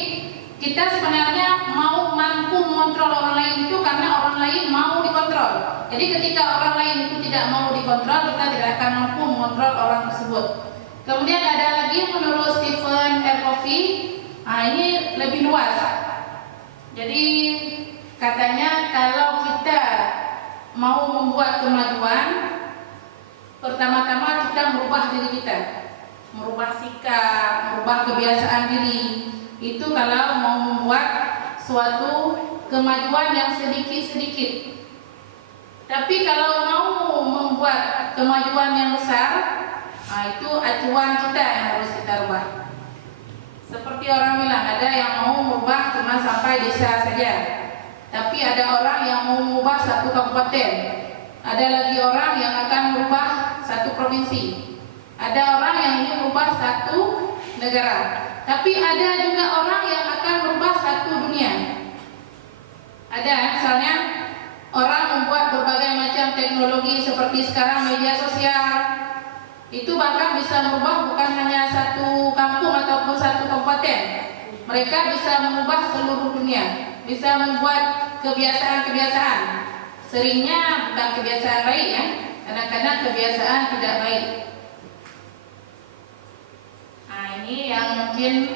kita sebenarnya mau mampu mengontrol orang lain itu karena orang lain mau dikontrol. Jadi ketika orang lain itu tidak mau dikontrol, kita tidak akan mampu mengontrol orang tersebut. Kemudian ada lagi menurut Stephen R. Covey, ini lebih luas. Jadi katanya kalau kita mau membuat kemajuan, pertama-tama kita merubah diri kita, merubah sikap, merubah kebiasaan diri. Itu kalau mau membuat suatu kemajuan yang sedikit-sedikit. Tapi kalau mau membuat kemajuan yang besar, itu acuan kita yang harus kita rubah. Seperti orang bilang, ada yang mau merubah cuma sampai desa saja, tapi ada orang yang mau mengubah satu kabupaten, ada lagi orang yang akan merubah satu provinsi, ada orang yang ingin merubah satu negara, tapi ada juga orang yang akan merubah satu dunia. Ada misalnya orang membuat berbagai macam teknologi seperti sekarang media sosial, itu bahkan bisa merubah bukan hanya satu kampung ataupun satu kabupaten. Mereka bisa mengubah seluruh dunia, bisa membuat kebiasaan-kebiasaan. Seringnya bukan kebiasaan baik ya, kadang-kadang kebiasaan tidak baik. Nah, ini yang mungkin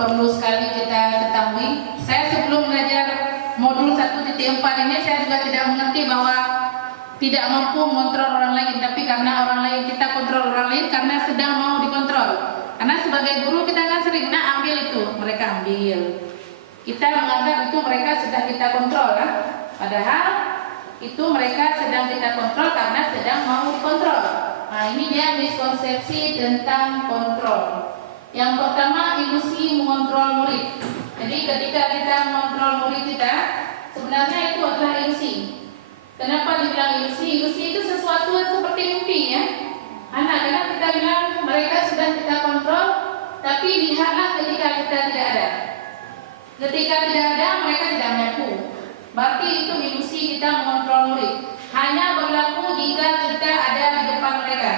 perlu sekali kita ketahui. Saya sebelum belajar modul 1.4 ini saya juga tidak mengerti bahwa tidak mampu mengontrol orang lain, tapi karena orang lain kita kontrol orang lain karena sedang mau dikontrol. Karena sebagai guru kita kan sering ambil itu, mereka ambil. Kita menganggap itu mereka sedang kita kontrol kan? Padahal itu mereka sedang kita kontrol karena sedang mau dikontrol. Nah, ini dia miskonsepsi tentang kontrol. Yang pertama, ilusi mengontrol murid. Jadi ketika kita mengontrol murid kita, sebenarnya itu adalah ilusi. Kenapa dibilang ilusi? Ilusi itu sesuatu yang seperti mimpi ya. Kadang kita bilang mereka sedang kita kontrol, tapi lihatlah ketika kita tidak ada. Ketika tidak ada, mereka tidak mampu. Berarti itu ilusi kita mengontrol murid. Hanya berlaku jika kita ada di depan mereka.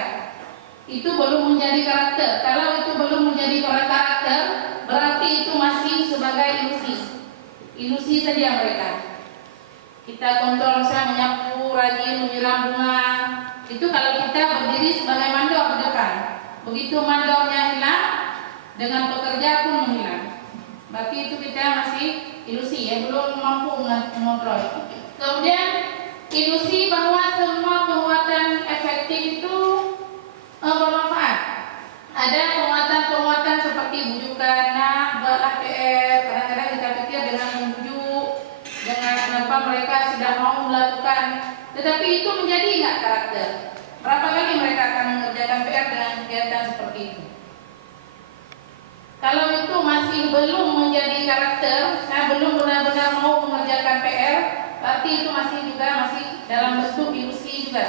Itu belum menjadi karakter. Kalau itu belum menjadi karakter, berarti itu masih sebagai ilusi. Ilusi saja mereka. Kita kontrol misalnya menyapu, rajin menyiram bunga. Itu kalau kita berdiri sebagai mandor di depan. Begitu mandornya hilang, dengan pekerja pun menghilang. Berarti itu kita masih ilusi ya, belum mampu mengontrol. Kemudian ilusi bahwa semua penguatan efektif itu bermanfaat. Ada penguatan-penguatan seperti bujukan, nah buatlah PR. Kadang-kadang kita pikir dengan membujuk, dengan apa mereka sudah mau melakukan, tetapi itu menjadi enggak karakter. Berapa kali mereka akan mengerjakan PR dengan kegiatan seperti itu? Kalau itu masih belum menjadi karakter, belum benar-benar mau mengerjakan PR, berarti itu masih dalam bentuk ilusi juga.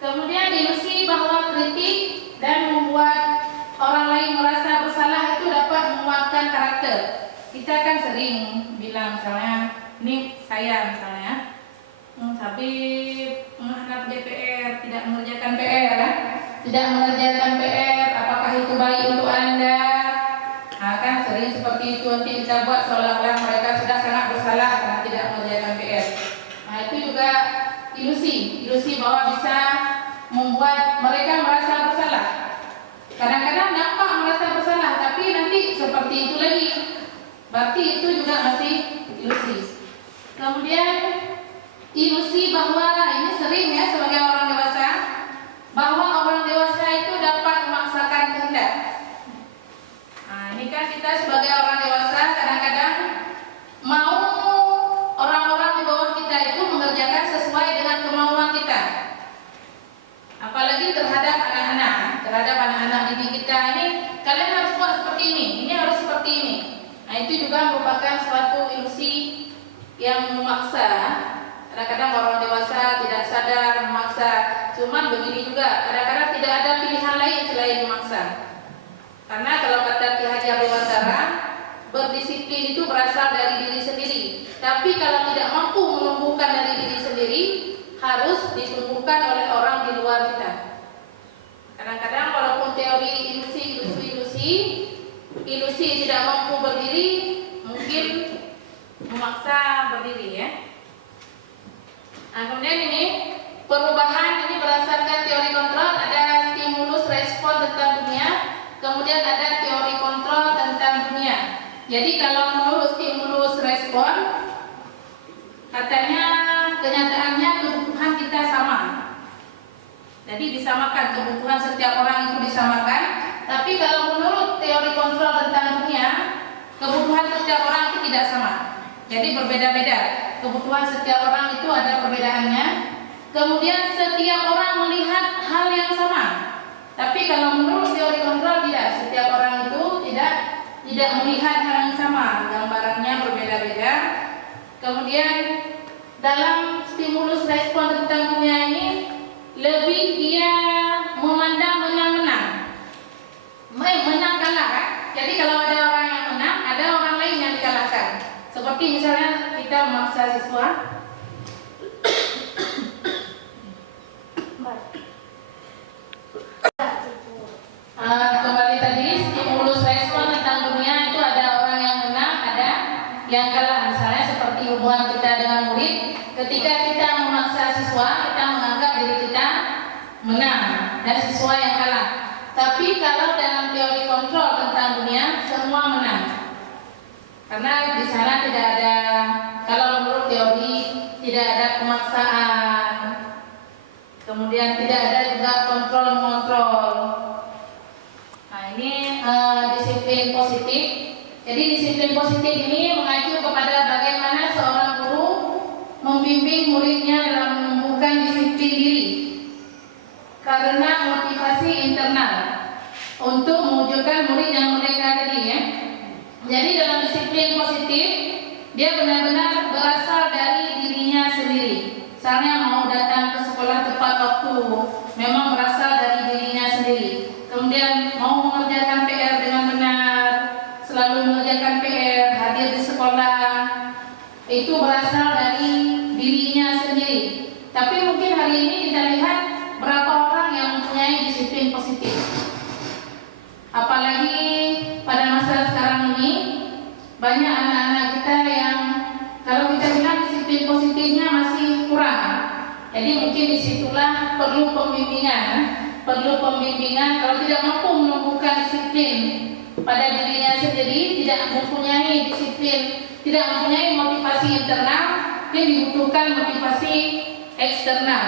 Kemudian ilusi bahwa kritik dan membuat orang lain merasa bersalah itu dapat menguatkan karakter. Kita kan sering bilang misalnya, ini saya misalnya, Habib menghadap DPR, tidak mengerjakan PR, tidak mengerjakan PR, apakah itu baik untuk Anda? Nah, kan sering seperti itu, nanti kita buat seolah-olah mereka sudah sangat bersalah karena tidak mengerjakan PR. Nah, itu juga ilusi bahwa bisa membuat mereka merasa bersalah. Kadang-kadang nampak merasa bersalah, tapi nanti seperti itu lagi. Berarti itu juga masih ilusi. Kemudian ilusi bahwa ini sering ya sebagai orang dewasa, bahwa orang dewasa itu dapat memaksakan kehendak. Nah, ini kan kita sebagai orang dewasa kadang-kadang mau orang-orang di bawah kita itu mengerjakan sesuai dengan kemauan kita. Apalagi terhadap anak-anak didik kita, ini kalian harus buat seperti ini harus seperti ini. Nah, itu juga merupakan suatu ilusi yang memaksa. Kadang-kadang orang dewasa tidak sadar memaksa. Cuman begini juga, kadang-kadang tidak ada pilihan lain selain memaksa. Karena kalau kata Ki Haji Abdul Basara, berdisiplin itu berasal dari diri sendiri. Tapi kalau tidak mampu menumbuhkan dari diri sendiri, harus ditumbuhkan oleh orang di luar kita. Kadang-kadang walaupun teori ilusi tidak mampu berdiri, mungkin memaksa berdiri ya. Nah, kemudian ini perubahan ini berdasarkan teori kontrol, ada stimulus respon tentang dunia, kemudian ada teori kontrol tentang dunia. Jadi kalau menurut stimulus respon, katanya kenyataannya kebutuhan kita sama. Jadi disamakan kebutuhan setiap orang itu disamakan. Tapi kalau menurut teori kontrol tentang dunia, kebutuhan setiap orang itu tidak sama. Jadi berbeda-beda. Kebutuhan setiap orang itu ada perbedaannya. Kemudian setiap orang melihat hal yang sama. Tapi kalau menurut teori kontrol tidak, setiap orang itu tidak melihat hal yang sama, gambarannya berbeda-beda. Kemudian dalam stimulus respon tentang dunia ini lebih dia memandang menang-menang, menang kalah. Jadi kalau ada orang yang menang, ada orang lain yang dikalahkan. Seperti misalnya kita memaksa siswa kembali tadi, stimulus respon tentang dunia itu ada orang yang menang, ada yang kalah. Misalnya seperti hubungan kita dengan murid, ketika kita memaksa siswa, kita menganggap diri kita menang dan siswa yang kalah. Tapi kalau dalam teori kontrol tentang dunia, semua menang. Karena di sana tidak ada, kalau menurut teori tidak ada pemaksaan, kemudian tidak ada juga kontrol-mengontrol. Nah ini disiplin positif. Jadi disiplin positif ini mengacu kepada bagaimana seorang guru membimbing muridnya dalam menumbuhkan disiplin diri karena motivasi internal untuk mewujudkan murid yang merdeka tadi ya. Jadi dalam disiplin positif dia benar-benar berasal dari dirinya sendiri. Misalnya mau datang ke sekolah tepat waktu, memang berasal dari dirinya sendiri. Kemudian mau mengerjakan PR dengan benar, selalu mengerjakan PR, hadir di sekolah, itu berasal dari dirinya sendiri. Tapi mungkin hari ini kita lihat berapa orang yang mempunyai disiplin positif. Apalagi pada masa sekarang ini banyak anak-anak kita yang kalau kita bilang disiplin positifnya masih kurang. Jadi mungkin disitulah perlu pembimbingan. Kalau tidak mampu menumbuhkan disiplin pada dirinya sendiri, tidak mempunyai disiplin, tidak mempunyai motivasi internal, dia dibutuhkan motivasi eksternal,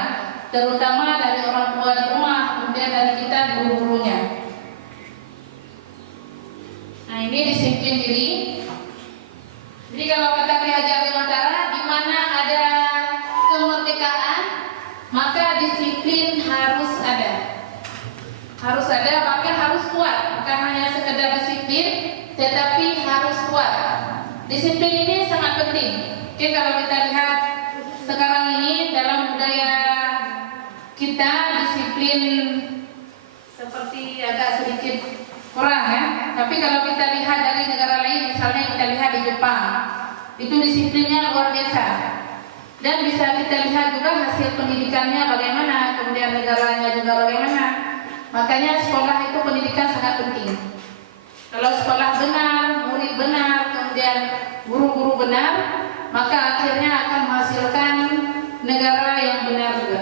terutama dari orang tua di rumah, kemudian dari kita guru-gurunya. Nah ini disiplin diri. Jadi kalau kata Ki Hajar Dewantara, di mana ada kemerdekaan, maka disiplin harus ada. Bahkan harus kuat, bukan hanya sekedar disiplin, tetapi harus kuat. Disiplin ini sangat penting. Oke, kalau kita lihat sekarang ini dalam budaya kita, disiplin seperti agak sedikit kurang ya. Tapi kalau kita lihat dari negara lain, misalnya kita lihat di Jepang, itu disiplinnya luar biasa. Dan bisa kita lihat juga hasil pendidikannya bagaimana, kemudian negaranya juga bagaimana. Makanya sekolah itu pendidikan sangat penting. Kalau sekolah benar, murid benar, kemudian guru-guru benar, maka akhirnya akan menghasilkan negara yang benar juga.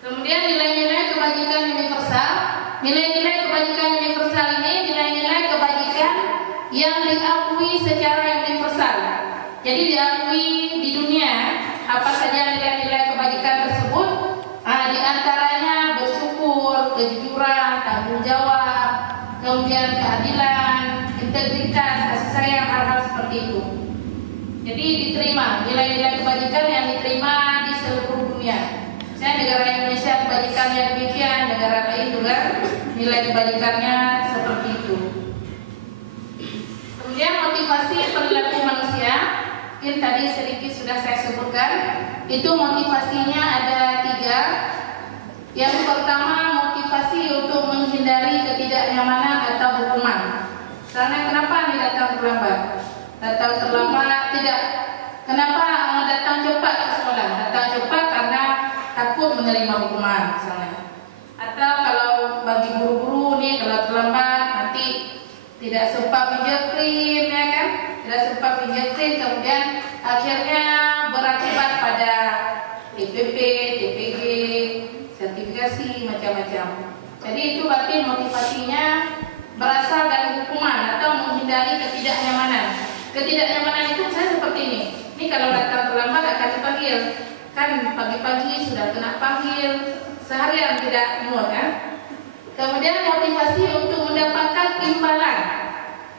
Kemudian nilai-nilai kebajikan universal. Nilai-nilai kebajikan universal ini nilai-nilai kebajikan yang diakui secara universal. Jadi diakui di dunia apa saja nilai-nilai kebajikan tersebut. Di antaranya bersyukur, kejujuran, tanggung jawab, kemudian keadilan, integritas, kasih sayang, hal-hal seperti itu. Jadi diterima nilai-nilai kebajikan yang diterima di seluruh dunia. Misalnya negara Indonesia kebajikannya demikian, negara lain juga nilai kebajikannya seperti itu. Kemudian motivasi perilaku manusia, mungkin tadi sedikit sudah saya sebutkan. Itu motivasinya ada 3. Yang pertama, motivasi untuk menghindari ketidaknyamanan atau hukuman. Karena kenapa nih datang terlambat? Datang terlambat tidak. Kenapa datang cepat ke sekolah? Datang cepat karena takut menerima hukuman misalnya. Atau kalau bagi guru-guru nih kalau terlambat nanti tidak sempat fingerprint ya kan? Tidak sempat fingerprint, kemudian akhirnya berakibat pada DPP, DPG, sertifikasi macam-macam. Jadi itu berarti motivasinya berasal dari hukuman atau menghindari ketidaknyamanan. Ketidaknyamanan itu saya seperti ini. Ini kalau datang terlambat akan dipanggil. Kan pagi-pagi sudah kena panggil, seharian tidak mood kan. Kemudian motivasi untuk mendapatkan imbalan.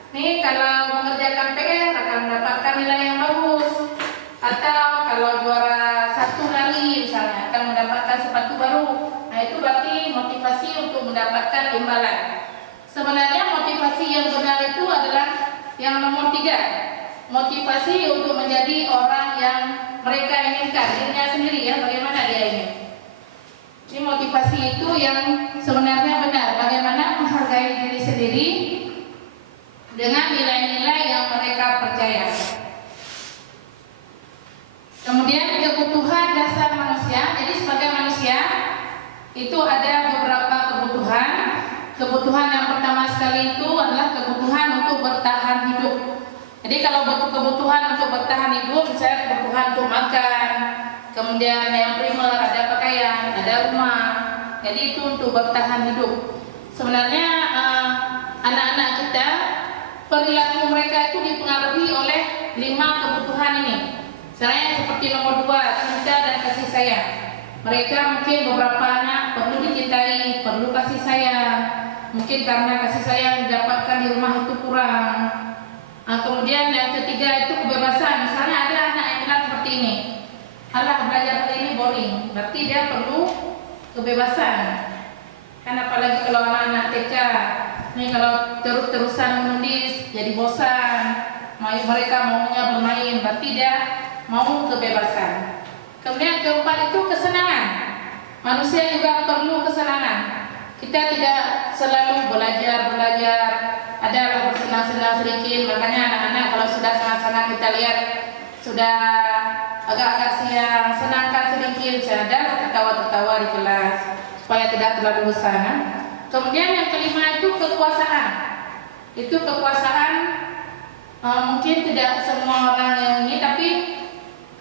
Nih kalau mengerjakan PR akan mendapatkan nilai yang bagus. Atau kalau juara 1 lagi misalnya akan mendapatkan sepatu baru. Nah itu berarti motivasi untuk mendapatkan imbalan. Sebenarnya motivasi yang benar itu adalah yang nomor 3. Motivasi untuk menjadi orang yang mereka inginkan, dirinya sendiri ya, bagaimana dia ingin. Ini motivasi itu yang sebenarnya benar, bagaimana menghargai diri sendiri dengan nilai-nilai yang mereka percaya. Kemudian kebutuhan dasar manusia. Jadi sebagai manusia itu ada beberapa kebutuhan. Kebutuhan yang pertama sekali itu adalah kebutuhan untuk bertahan hidup. Jadi kalau kebutuhan untuk bertahan hidup, misalnya kebutuhan untuk makan, kemudian yang primer ada pakaian, ada rumah. Jadi itu untuk bertahan hidup. Sebenarnya anak-anak kita perilaku mereka itu dipengaruhi oleh 5 kebutuhan ini. Misalnya seperti nomor 2, cinta dan kasih sayang. Mereka mungkin beberapa anak perlu dicintai, perlu kasih sayang. Mungkin karena kasih sayang didapatkan di rumah itu kurang. Kemudian yang ketiga itu kebebasan. Misalnya ada anak yang bilang seperti ini, alah belajar hari ini boring, berarti dia perlu kebebasan. Kan apalagi kalau anak-anak TK, nih kalau terus-terusan menulis jadi bosan. Mereka maunya bermain, berarti dia mau kebebasan. Kemudian keempat itu kesenangan. Manusia juga perlu kesenangan. Kita tidak selalu belajar, adalah bersenang-senang sedikit. Makanya anak-anak kalau sudah senang-senang kita lihat sudah agak-agak siang, senangkan sedikit, ada tertawa-tertawa di kelas supaya tidak terlalu bosan. Kemudian yang kelima itu kekuasaan. Itu kekuasaan mungkin tidak semua orang yang ini, tapi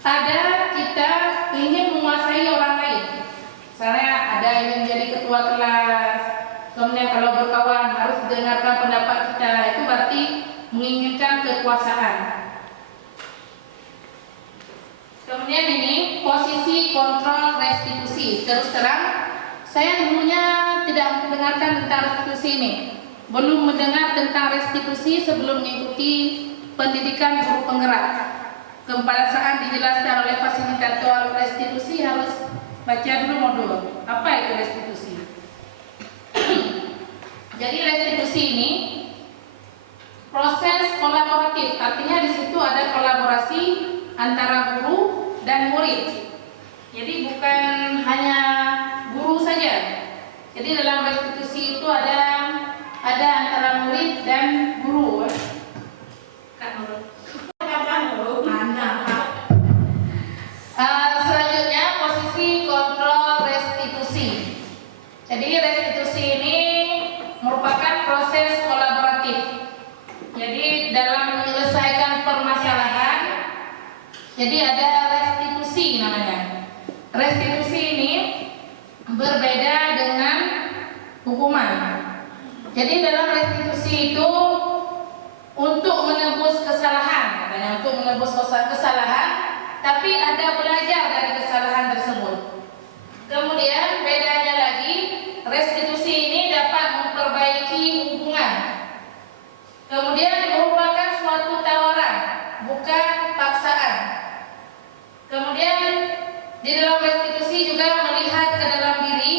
ada kita ingin menguasai orang lain. Misalnya ada yang menjadi ketua kelas, kemudian kalau berkawan harus dengarkan pendapat kita, itu berarti menginginkan kekuasaan. Kemudian ini posisi kontrol restitusi. Terus terang, saya dulunya tidak mendengarkan tentang restitusi ini. Belum mendengar tentang restitusi sebelum mengikuti pendidikan guru penggerak. Pada saat dijelaskan oleh fasilitator restitusi harus baca dulu modul. Apa itu restitusi? Jadi restitusi ini proses kolaboratif, artinya di situ ada kolaborasi antara guru dan murid. Jadi bukan hanya guru saja. Jadi dalam restitusi itu ada antara murid dan guru. Selanjutnya posisi kontrol restitusi. Jadi restitusi ini merupakan proses kolaboratif. Jadi dalam menyelesaikan permasalahan, jadi ada restitusi namanya. Restitusi ini berbeda dengan hukuman. Jadi dalam restitusi itu untuk menebus kesalahan, katanya untuk menebus kesalahan, tapi ada belajar dari kesalahan tersebut. Kemudian bedanya lagi, restitusi ini dapat memperbaiki hubungan. Kemudian merupakan suatu tawaran, bukan paksaan. Kemudian di dalam restitusi juga melihat ke dalam diri.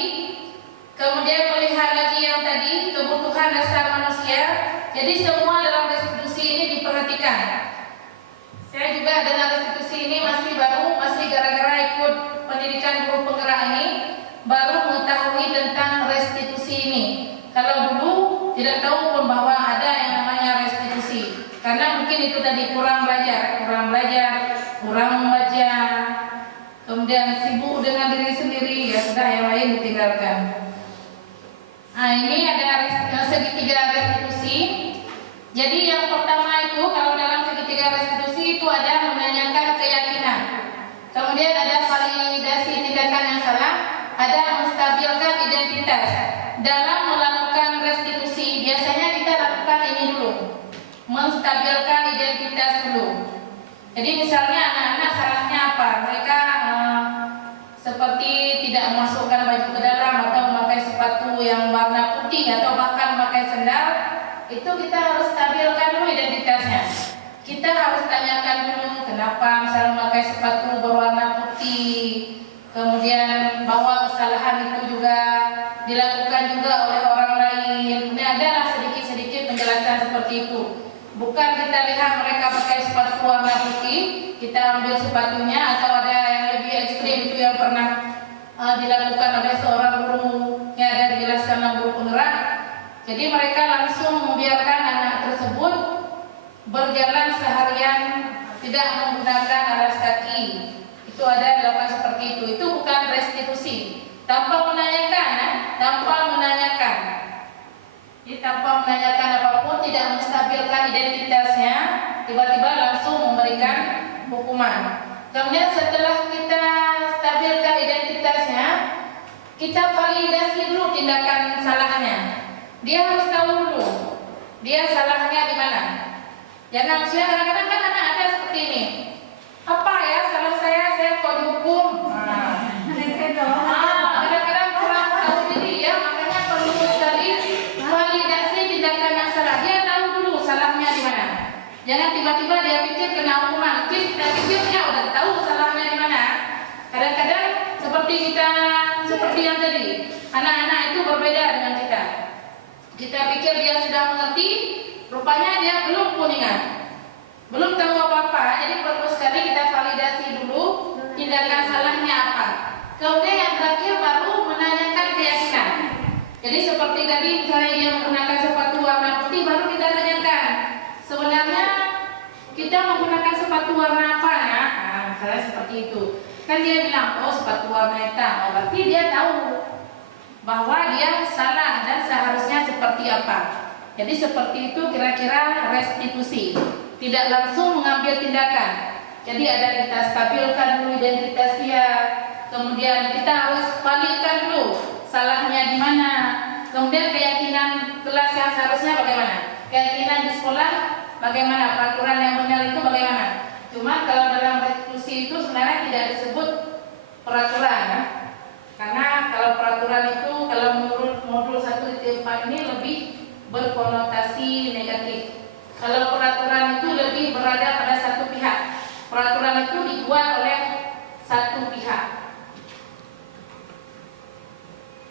Kemudian melihat lagi yang tadi kebutuhan dasar manusia. Jadi semua dalam restitusi ini diperhatikan. Saya juga dalam restitusi ini masih baru, masih gara-gara ikut pendidikan guru penggerak ini, baru mengetahui tentang restitusi ini. Kalau dulu tidak tahu pun bahwa ada yang namanya restitusi. Karena mungkin itu tadi kurang belajar, kurang membaca, kemudian sibuk dengan diri sendiri, ya sudah yang lain ditinggalkan. Nah ini ada segitiga restitusi. Jadi yang pertama itu kalau dalam segitiga restitusi itu ada menanyakan keyakinan. Kemudian ada validasi tindakan yang salah, ada menstabilkan identitas. Dalam melakukan restitusi biasanya kita lakukan ini dulu, menstabilkan identitas dulu. Jadi misalnya anak-anak salahnya apa? Mereka seperti tidak memasukkan baju ke dalam, yang warna putih atau bahkan pakai sendal, itu kita harus stabilkan dulu identitasnya. Kita harus tanyakan dulu kenapa misalnya memakai sepatu berwarna putih, kemudian bahwa kesalahan itu juga dilakukan juga oleh orang lain. Ini adalah sedikit-sedikit penjelasan seperti itu. Bukan kita lihat mereka pakai sepatu warna putih, kita ambil sepatunya, atau ada yang lebih ekstrim itu yang pernah dilakukan oleh seorang guru yang ada dijelaskan dalam guru penggerak. Jadi mereka langsung membiarkan anak tersebut berjalan seharian tidak menggunakan alas kaki. Itu ada dilakukan seperti itu. Itu bukan restitusi. Tanpa menanyakan, tanpa menanyakan. Jadi tanpa menanyakan apapun, tidak menstabilkan identitasnya, tiba-tiba langsung memberikan hukuman. Kemudian setelah kita stabilkan identitasnya, kita validasi dulu tindakan salahnya. Dia harus tahu dulu dia salahnya di mana. Jangan misalnya kadang-kadang kan anak ada seperti ini. Apa ya salah saya kok dihukum? Kadang-kadang kurang tahu diri ya, makanya perlu sekali validasi tindakan yang salah. Dia tahu dulu salahnya di mana. Jangan tiba-tiba dia pikir kena hukuman. Kita pikir dia udah tahu salahnya di mana. Kadang-kadang seperti yang tadi, anak-anak itu berbeda dengan kita. Kita pikir dia sudah mengerti, rupanya dia belum pun ingat, belum tahu apa-apa. Jadi perlu sekali kita validasi dulu tindakan salahnya apa. Kemudian yang terakhir baru menanyakan keyakinan. Jadi seperti tadi misalnya dia menggunakan sepatu warna putih, baru kita tanyakan sebenarnya kita menggunakan sepatu warna apa ya? Nah, misalnya seperti itu. Kan dia bilang, oh sepatu warna hitam. Oh, berarti dia tahu bahwa dia salah dan seharusnya seperti apa. Jadi seperti itu kira-kira restitusi. Tidak langsung mengambil tindakan. Jadi ada kita stabilkan dulu identitas dia. Kemudian kita harus validkan dulu salahnya di mana. Kemudian keyakinan kelas yang seharusnya bagaimana. Keyakinan di sekolah bagaimana. Peraturan yang benar itu bagaimana. Cuma kalau dalam restitusi itu sebenarnya tidak disebut peraturan ya. Karena kalau peraturan itu, kalau menurut modul 1 di 4 ini lebih berkonotasi negatif. Kalau peraturan itu lebih berada pada satu pihak. Peraturan itu dibuat oleh satu pihak.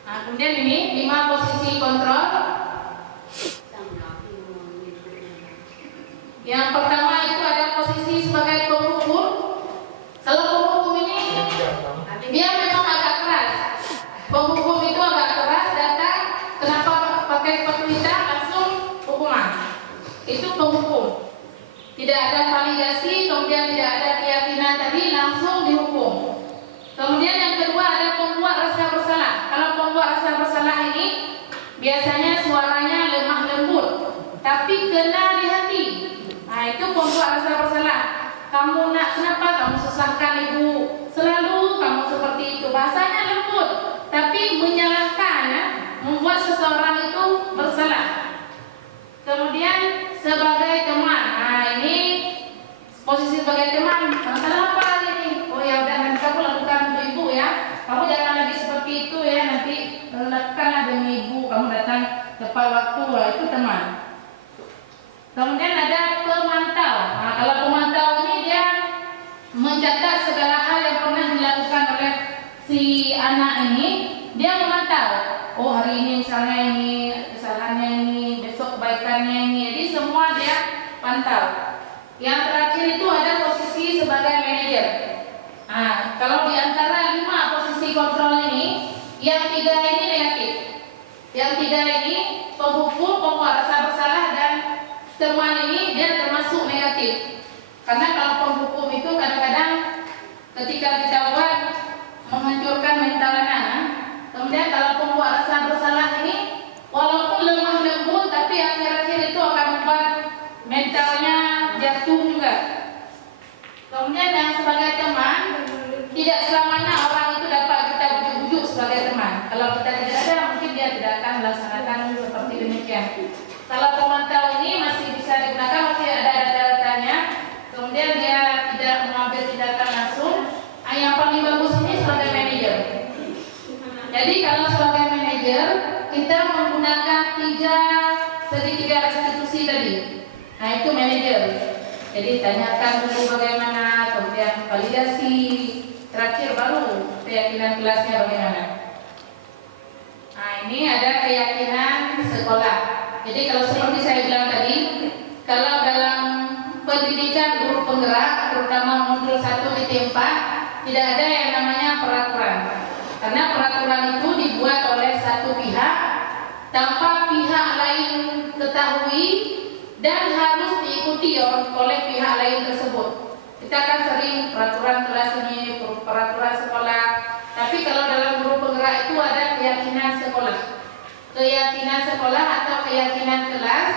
Nah, kemudian ini 5 posisi kontrol. Yang pertama itu ada posisi sebagai penghukum. Kalau penghukum ini dia memang agak keras. Penghukum itu agak keras, datang kenapa pakai sepatu hitam langsung hukuman. Itu penghukum. Tidak ada validasi, kemudian tidak ada keyakinan tadi, langsung dihukum. Kemudian yang kedua ada pembuat rasa bersalah. Kalau pembuat rasa bersalah ini biasanya suaranya lemah lembut, tapi kena di hati. Nah, itu pembuat rasa bersalah. Kamu nak kenapa kamu susahkan ibu? Selalu kamu seperti itu. Bahasanya lembut, tapi menyalahkan, ya? Membuat seseorang itu bersalah. Kemudian sebagai teman. Nah, ini posisi sebagai teman. Masalah apa ini? Oh ya udah, nanti kamu lakukan untuk ibu ya. Kamu jangan lagi seperti itu ya. Nanti lakukanlah demi ibu. Kamu datang tepat waktu. Wah, itu teman. Kemudian ada pemantau. Nah, kalau pemantau ini dia mencatat segala hal yang pernah dilakukan oleh si anak ini. Dia memantau. Oh, hari ini misalnya ini kesalahannya ini, besok kebaikannya ini. Jadi semua dia pantau. Yang terakhir itu ada posisi sebagai manajer. Nah, kalau di antara 5 posisi kontrol ini, yang 3 ini negatif. Yang 3 ini penghukum, pembuat rasa bersalah, dan teman ini dia termasuk negatif. Karena kalau penghukum itu kadang-kadang ketika kita buat menghancurkan mental anak. Kemudian kalau pembuat rasa bersalah ini walaupun lemah lembut, tapi akhir-akhir itu akan membuat mentalnya jatuh juga. Kemudian yang sebagai teman, tidak selamanya orang itu dapat kita bujuk-bujuk sebagai teman. Kalau kita tidak ada, mungkin dia tidak akan melaksanakan seperti demikian. Kalau pemantau ini masih bisa digunakan, masih ada data-datanya. Kemudian dia tidak mengambil tindakan langsung. Yang paling bagus ini sebagai manajer. Jadi kalau sebagai manajer kita menggunakan segitiga restitusi tadi. Nah itu manajer. Jadi tanyakan dulu bagaimana, kemudian validasi, terakhir baru keyakinan kelasnya bagaimana. Nah ini ada keyakinan sekolah. Jadi kalau seperti saya bilang tadi, kalau dalam pendidikan guru penggerak, terutama modul 1 IT 4, tidak ada yang namanya peraturan. Karena peraturan itu dibuat oleh satu pihak tanpa pihak lain ketahui dan harus diikuti oleh pihak lain tersebut. Kita kan sering peraturan kelas ini, peraturan sekolah. Tapi kalau dalam guru penggerak itu ada keyakinan sekolah. Keyakinan sekolah atau keyakinan kelas.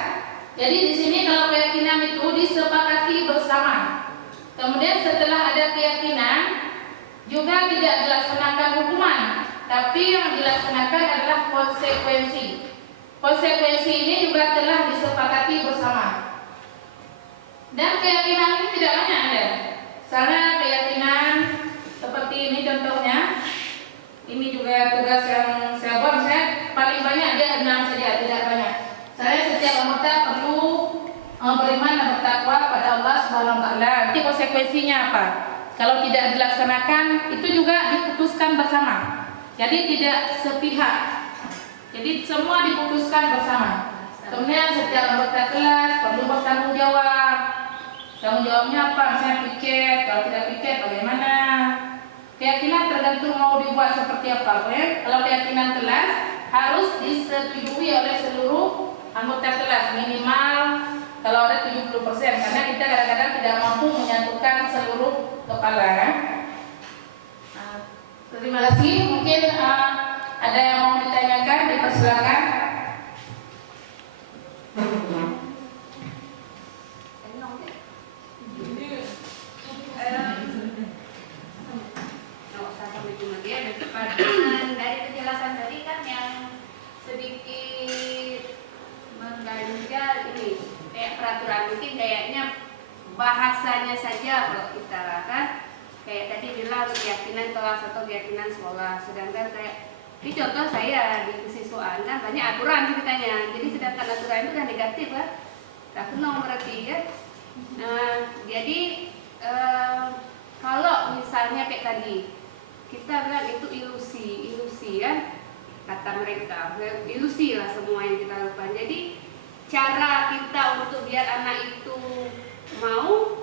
Jadi di sini kalau keyakinan itu disepakati bersama. Kemudian setelah ada keyakinan juga tidak dilaksanakan hukuman, tapi yang dilaksanakan adalah konsekuensi. Konsekuensi ini juga telah disepakati bersama. Dan keyakinan ini tidak banyak ada. Misalnya keyakinan seperti ini contohnya. Ini juga tugas yang saya buat, saya paling banyak ada 6 saja, tidak banyak. Saya setiap anggota perlu beriman dan bertakwa pada Allah Subhanahu wa taala. Nanti konsekuensinya apa? Kalau tidak dilaksanakan, itu juga diputuskan bersama. Jadi tidak sepihak. Jadi semua diputuskan bersama. Kemudian setiap anggota kelas perlu bertanggung jawab. Tanggung jawabnya apa? Misalnya piket, kalau tidak piket bagaimana? Keyakinan tergantung mau dibuat seperti apa. Kalau keyakinan kelas harus disetujui oleh seluruh anggota kelas minimal kalau ada 70%, karena kita kadang-kadang tidak mampu menyatukan seluruh kepala. Terima kasih. Mungkin ada yang mau ditanyakan, dipersilakan. Dari penjelasan tadi kan yang sedikit mengganjal ini kayak peraturan, mungkin kayaknya bahasanya saja kalau kita kan kayak tadi bilang keyakinan kelas atau keyakinan sekolah, sedangkan kayak ini contoh saya di kesiswaan kan banyak aturan ceritanya, jadi sedangkan aturan itu kan negatif kan, tak kenal berarti ya. Jadi kalau misalnya kayak tadi kita bilang itu ilusi kan, kata mereka ilusi lah semua yang kita lakukan. Jadi cara kita untuk biar anak itu mau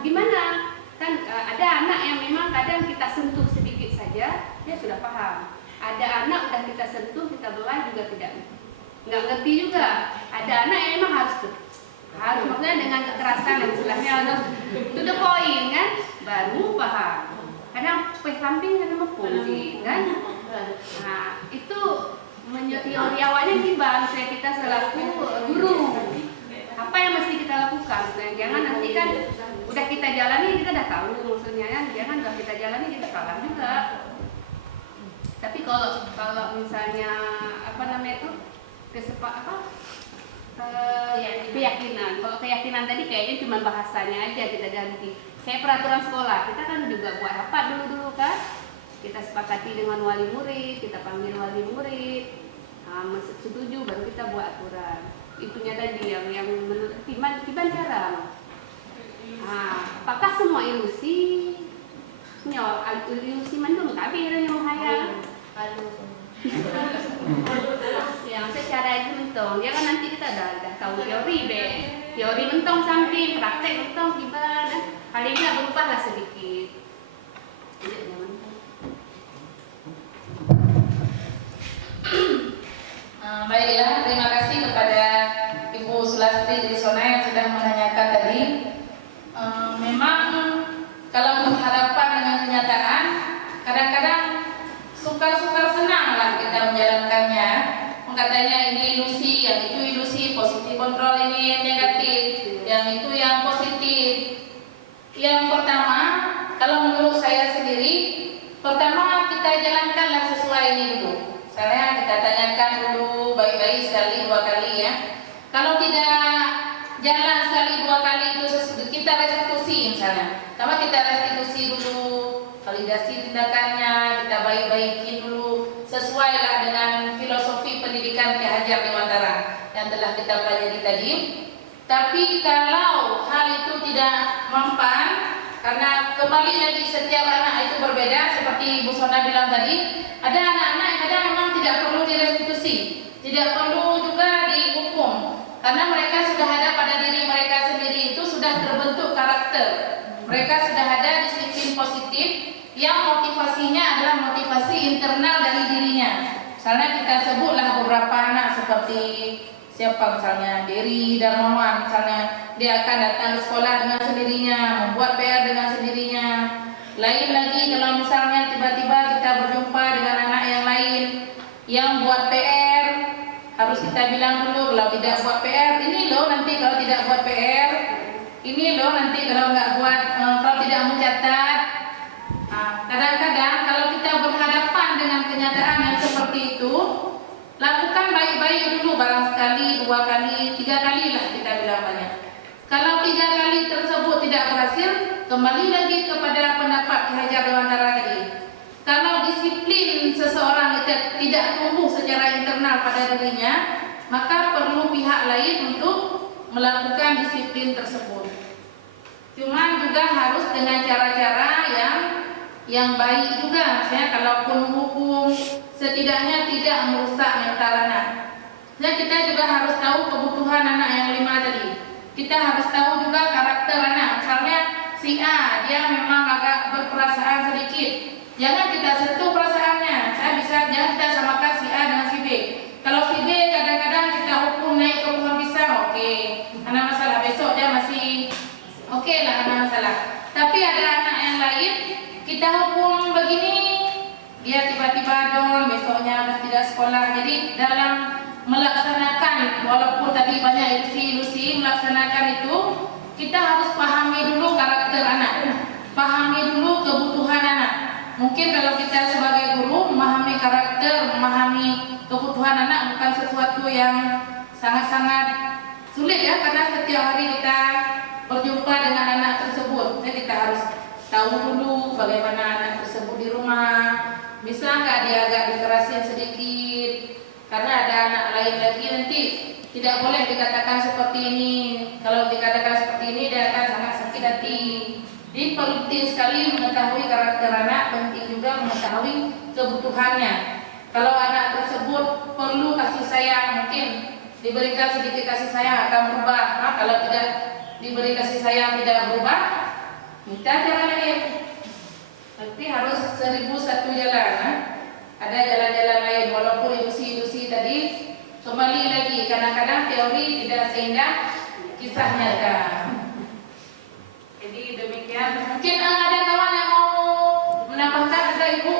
gimana kan, ada anak yang memang kadang kita sentuh sedikit saja dia sudah paham, ada anak udah kita sentuh kita belah juga nggak ngerti juga, ada anak yang memang harus maksudnya dengan kekerasan dan istilahnya harus to the point kan baru paham. Kadang samping kadang mengkunci kan. Nah itu teori awalnya timbang saya kita selaku guru apa yang mesti kita lakukan. Jangan nanti kan udah kita jalani kita udah tahu maksudnya kan, jangan udah kita jalani kita salah juga. Tapi kalau misalnya apa namanya itu keyakinan. Kalau keyakinan tadi kayaknya cuma bahasanya aja kita ganti. Kayak peraturan sekolah, kita kan juga buat rapat dulu kan. Kita sepakati dengan wali murid, kita panggil wali murid, setuju baru kita buat aturan. Itunya tadi yang menurut tiban cara. Apakah semua ilusi? Ilusi mendung tapi yang menghayal. Yang secara itu mentong, ya kan nanti kita dah tahu teori teori mentong samping, praktek mentong tiba, paling nggak berubahlah sedikit. Baiklah, terima kasih kepada Ibu Sulastri dari Sona yang sudah menanyakan tadi. Memang kalau berhadapan dengan kenyataan, kadang-kadang suka-suka senang lah kita menjalankannya. Katanya ini ilusi, yang itu ilusi, positif kontrol ini negatif, yang itu yang positif. Yang pertama sesuailah dengan filosofi pendidikan Ki Hajar Dewantara yang telah kita pelajari tadi. Tapi kalau hal itu tidak mempan, karena kembali lagi setiap anak itu berbeda, seperti Bu Sona bilang tadi, ada anak-anak yang kadang memang tidak perlu direstitusi, tidak perlu juga dihukum, karena mereka sudah ada pada diri mereka sendiri, itu sudah terbentuk karakter. Mereka sudah ada disiplin positif yang motivasinya adalah motivasi internal dari dirinya. Misalnya kita sebutlah beberapa anak seperti siapa, misalnya Dery Darmawan, misalnya dia akan datang ke sekolah dengan sendirinya, membuat PR dengan sendirinya. Lain lagi kalau misalnya tiba-tiba kita berjumpa dengan anak yang lain yang buat PR, harus kita bilang dulu kalau tidak buat PR, ini loh nanti kalau tidak buat PR, ini loh nanti kalau nggak buat, kalau tidak mencatat. Kadang-kadang kalau kita berhadapan dengan kenyataan yang seperti itu, lakukan baik-baik dulu, barang sekali, 2 kali, 3 kali lah kita bilang banyak. Kalau 3 kali tersebut tidak berhasil, kembali lagi kepada pendapat Ki Hajar Dewantara tadi. Kalau disiplin seseorang itu tidak tumbuh secara internal pada dirinya, maka perlu pihak lain untuk melakukan disiplin tersebut. Cuman juga harus dengan cara-cara yang baik juga. Misalnya kalaupun hukum, setidaknya tidak merusak mental anak. Dan kita juga harus tahu kebutuhan anak yang 5 tadi. Kita harus tahu juga karakter anak. Misalnya si A, dia memang agak berperasaan sedikit. Jangan kita sentuh perasaannya. Jangan kita samakan si A dengan si B. Kalau si B kadang-kadang kita hukum naik ke pohon pisang, oke, ada masalah. Besok dia masih oke lah, ada masalah. Tapi ada anak yang lain, kita hukum begini, dia tiba-tiba down, besoknya sudah tidak sekolah. Jadi dalam melaksanakan, walaupun tadi banyak ilusi-ilusi, melaksanakan itu kita harus pahami dulu karakter anak, pahami dulu kebutuhan anak. Mungkin kalau kita sebagai guru memahami karakter, memahami kebutuhan anak bukan sesuatu yang sangat-sangat sulit ya, karena setiap hari kita berjumpa dengan anak tersebut. Jadi kita harus tahu dulu bagaimana anak tersebut di rumah. Bisa nggak dia agak dikerasin sedikit, karena ada anak lain lagi nanti tidak boleh dikatakan seperti ini. Kalau dikatakan seperti ini dia akan sangat sakit hati. Jadi penting sekali mengetahui karakter anak, penting juga mengetahui kebutuhannya. Kalau anak tersebut perlu kasih sayang, mungkin diberikan sedikit kasih sayang akan berubah. Nah, kalau tidak diberi kasih sayang tidak berubah, minta jalan lain. Tapi harus 1001 jalan. Ada jalan-jalan lain, walaupun ilusi-ilusi tadi. Kembali lagi, kadang-kadang teori tidak seindah kisah nyata. Jadi demikian. Mungkin ada kawan yang mau menambahkan, ada Ibu?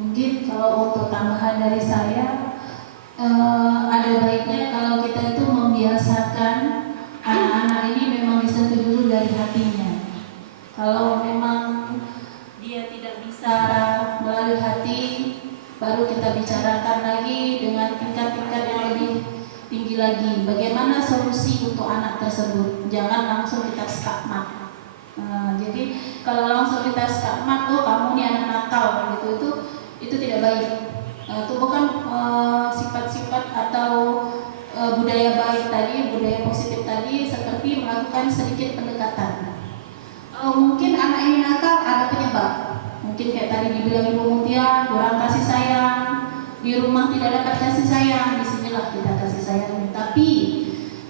Mungkin kalau untuk tambahan dari saya, ada baiknya kalau kita itu membiasakan anak-anak ini memang disentuh dulu dari hatinya. Kalau memang dia tidak bisa melalui hati, baru kita bicarakan lagi dengan tingkat-tingkat yang lebih tinggi lagi. Bagaimana solusi untuk anak tersebut? Jangan langsung kita skakmat. Jadi kalau langsung kita skakmat, oh kamu nih anak nakal, itu tidak baik. Itu bukan sifat-sifat atau budaya baik tadi, budaya positif tadi, seperti melakukan sedikit pendekatan. Mungkin anak ini nakal ada penyebab. Mungkin kayak tadi dibilang Ibu Mutia, kurang kasih sayang, di rumah tidak dapat kasih sayang, disinilah kita kasih sayang. Tapi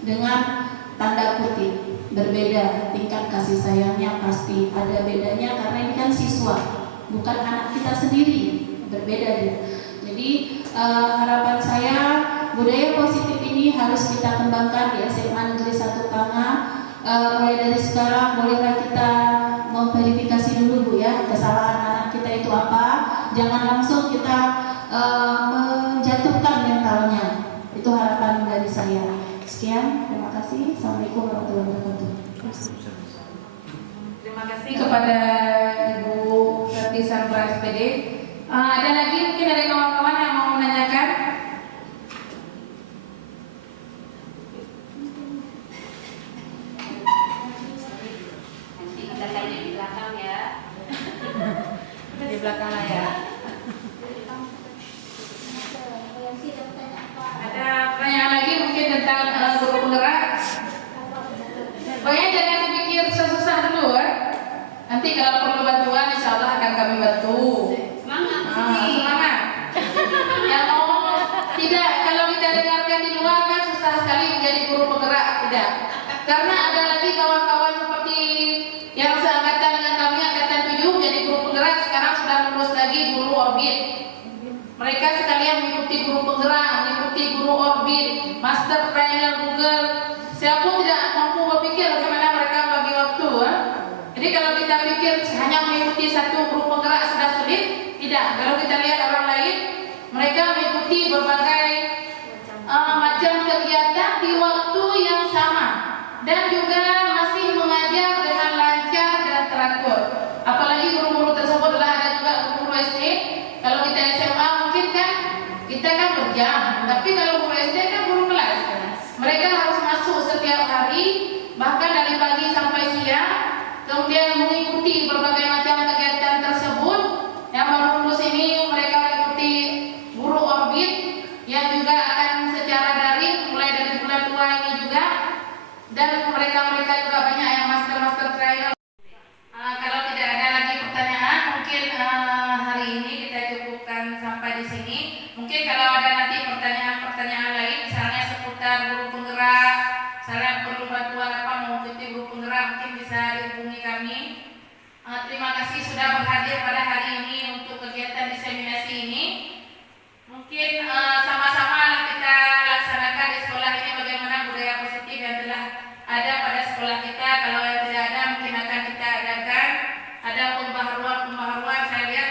dengan tanda kutip berbeda tingkat kasih sayangnya, pasti ada bedanya karena ini kan siswa, bukan anak kita sendiri, berbeda dia. Jadi harapan saya budaya positif ini harus kita kembangkan di SMA Negeri 1 Panga. Mulai dari sekarang bolehlah kita memverifikasi dulu Bu ya, kesalahan anak kita itu apa. Jangan langsung kita menjatuhkan mentalnya. Itu harapan dari saya. Sekian, terima kasih. Assalamualaikum warahmatullahi wabarakatuh. Terima kasih kepada Ibu Ferti Sandra SPD. Ada lagi mungkin dari kawan-kawan yang mau menanyakan? belakang layar. Ada pertanyaan lagi mungkin tentang guru penggerak? Pokoknya jangan dipikir susah-susah dulu ya. Nanti kalau perlu bantuan insya Allah akan kami bantu. Semangat. Semangat. Yang mau tidak, kalau kita dengarkan di luar kan susah sekali menjadi guru penggerak, tidak. Karena ada lagi kawan-kawan seperti yang seangkatan dengan kami angkatan 7 jadi guru penggerak, sekarang sudah lulus lagi guru orbit. Mereka sekalian mengikuti guru penggerak, mengikuti guru orbit, master trainer Google. Saya pun tidak mampu berpikir bagaimana mereka bagi waktu. Jadi kalau kita pikir hanya mengikuti satu guru penggerak sudah sulit, tidak. Kalau kita lihat orang lain, mereka mengikuti berbagai macam kegiatan di waktu yang sama dan juga masih mengajar dengan lancar dan teratur. Apalagi guru-guru tersebut adalah ada juga guru SD. Kalau kita SMA mungkin kan kita kan berjam, tapi kalau guru SD kan guru kelas. Mereka harus masuk setiap hari, bahkan dari pagi sampai siang, kemudian mengikuti berbagai macam kegiatan tersebut. Yang baru lulus ini mereka mengikuti guru orbit yang juga akan secara daring mulai dari bulan 2 ini juga, dan mereka juga banyak yang master trainer. Kalau tidak ada lagi pertanyaan, mungkin hari ini kita cukupkan sampai di sini. Mungkin kalau ada nanti pertanyaan lain, misalnya seputar guru penggerak, misalnya perlu bantuan apa mau mengikuti guru penggerak, mungkin bisa dihubungi kami. Terima kasih sudah berhadir pada hari ini untuk kegiatan diseminasi ini. Mungkin sama-sama lah kita laksanakan di sekolah ini bagaimana budaya positif yang telah ada pada sekolah kita. Kalau yang tidak ada mungkin akan kita adakan. Ada pembaharuan saya lihat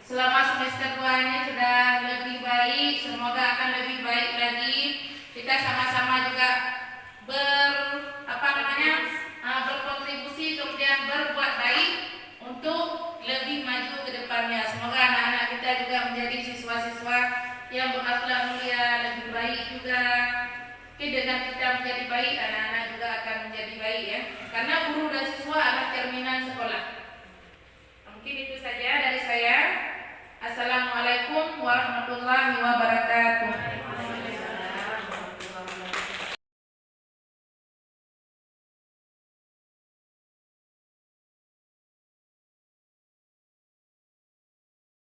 selama semester 2 ini sudah lebih baik. Semoga akan lebih baik lagi. Kita sama-sama juga berkontribusi kemudian berbuat baik untuk lebih maju ke depannya. Semoga anak-anak kita juga menjadi siswa-siswa yang berakhlak mulia, lebih baik juga. Oke, dengan kita menjadi baik, anak-anak juga akan menjadi baik ya. Karena guru dan siswa adalah cerminan sekolah. Mungkin itu saja.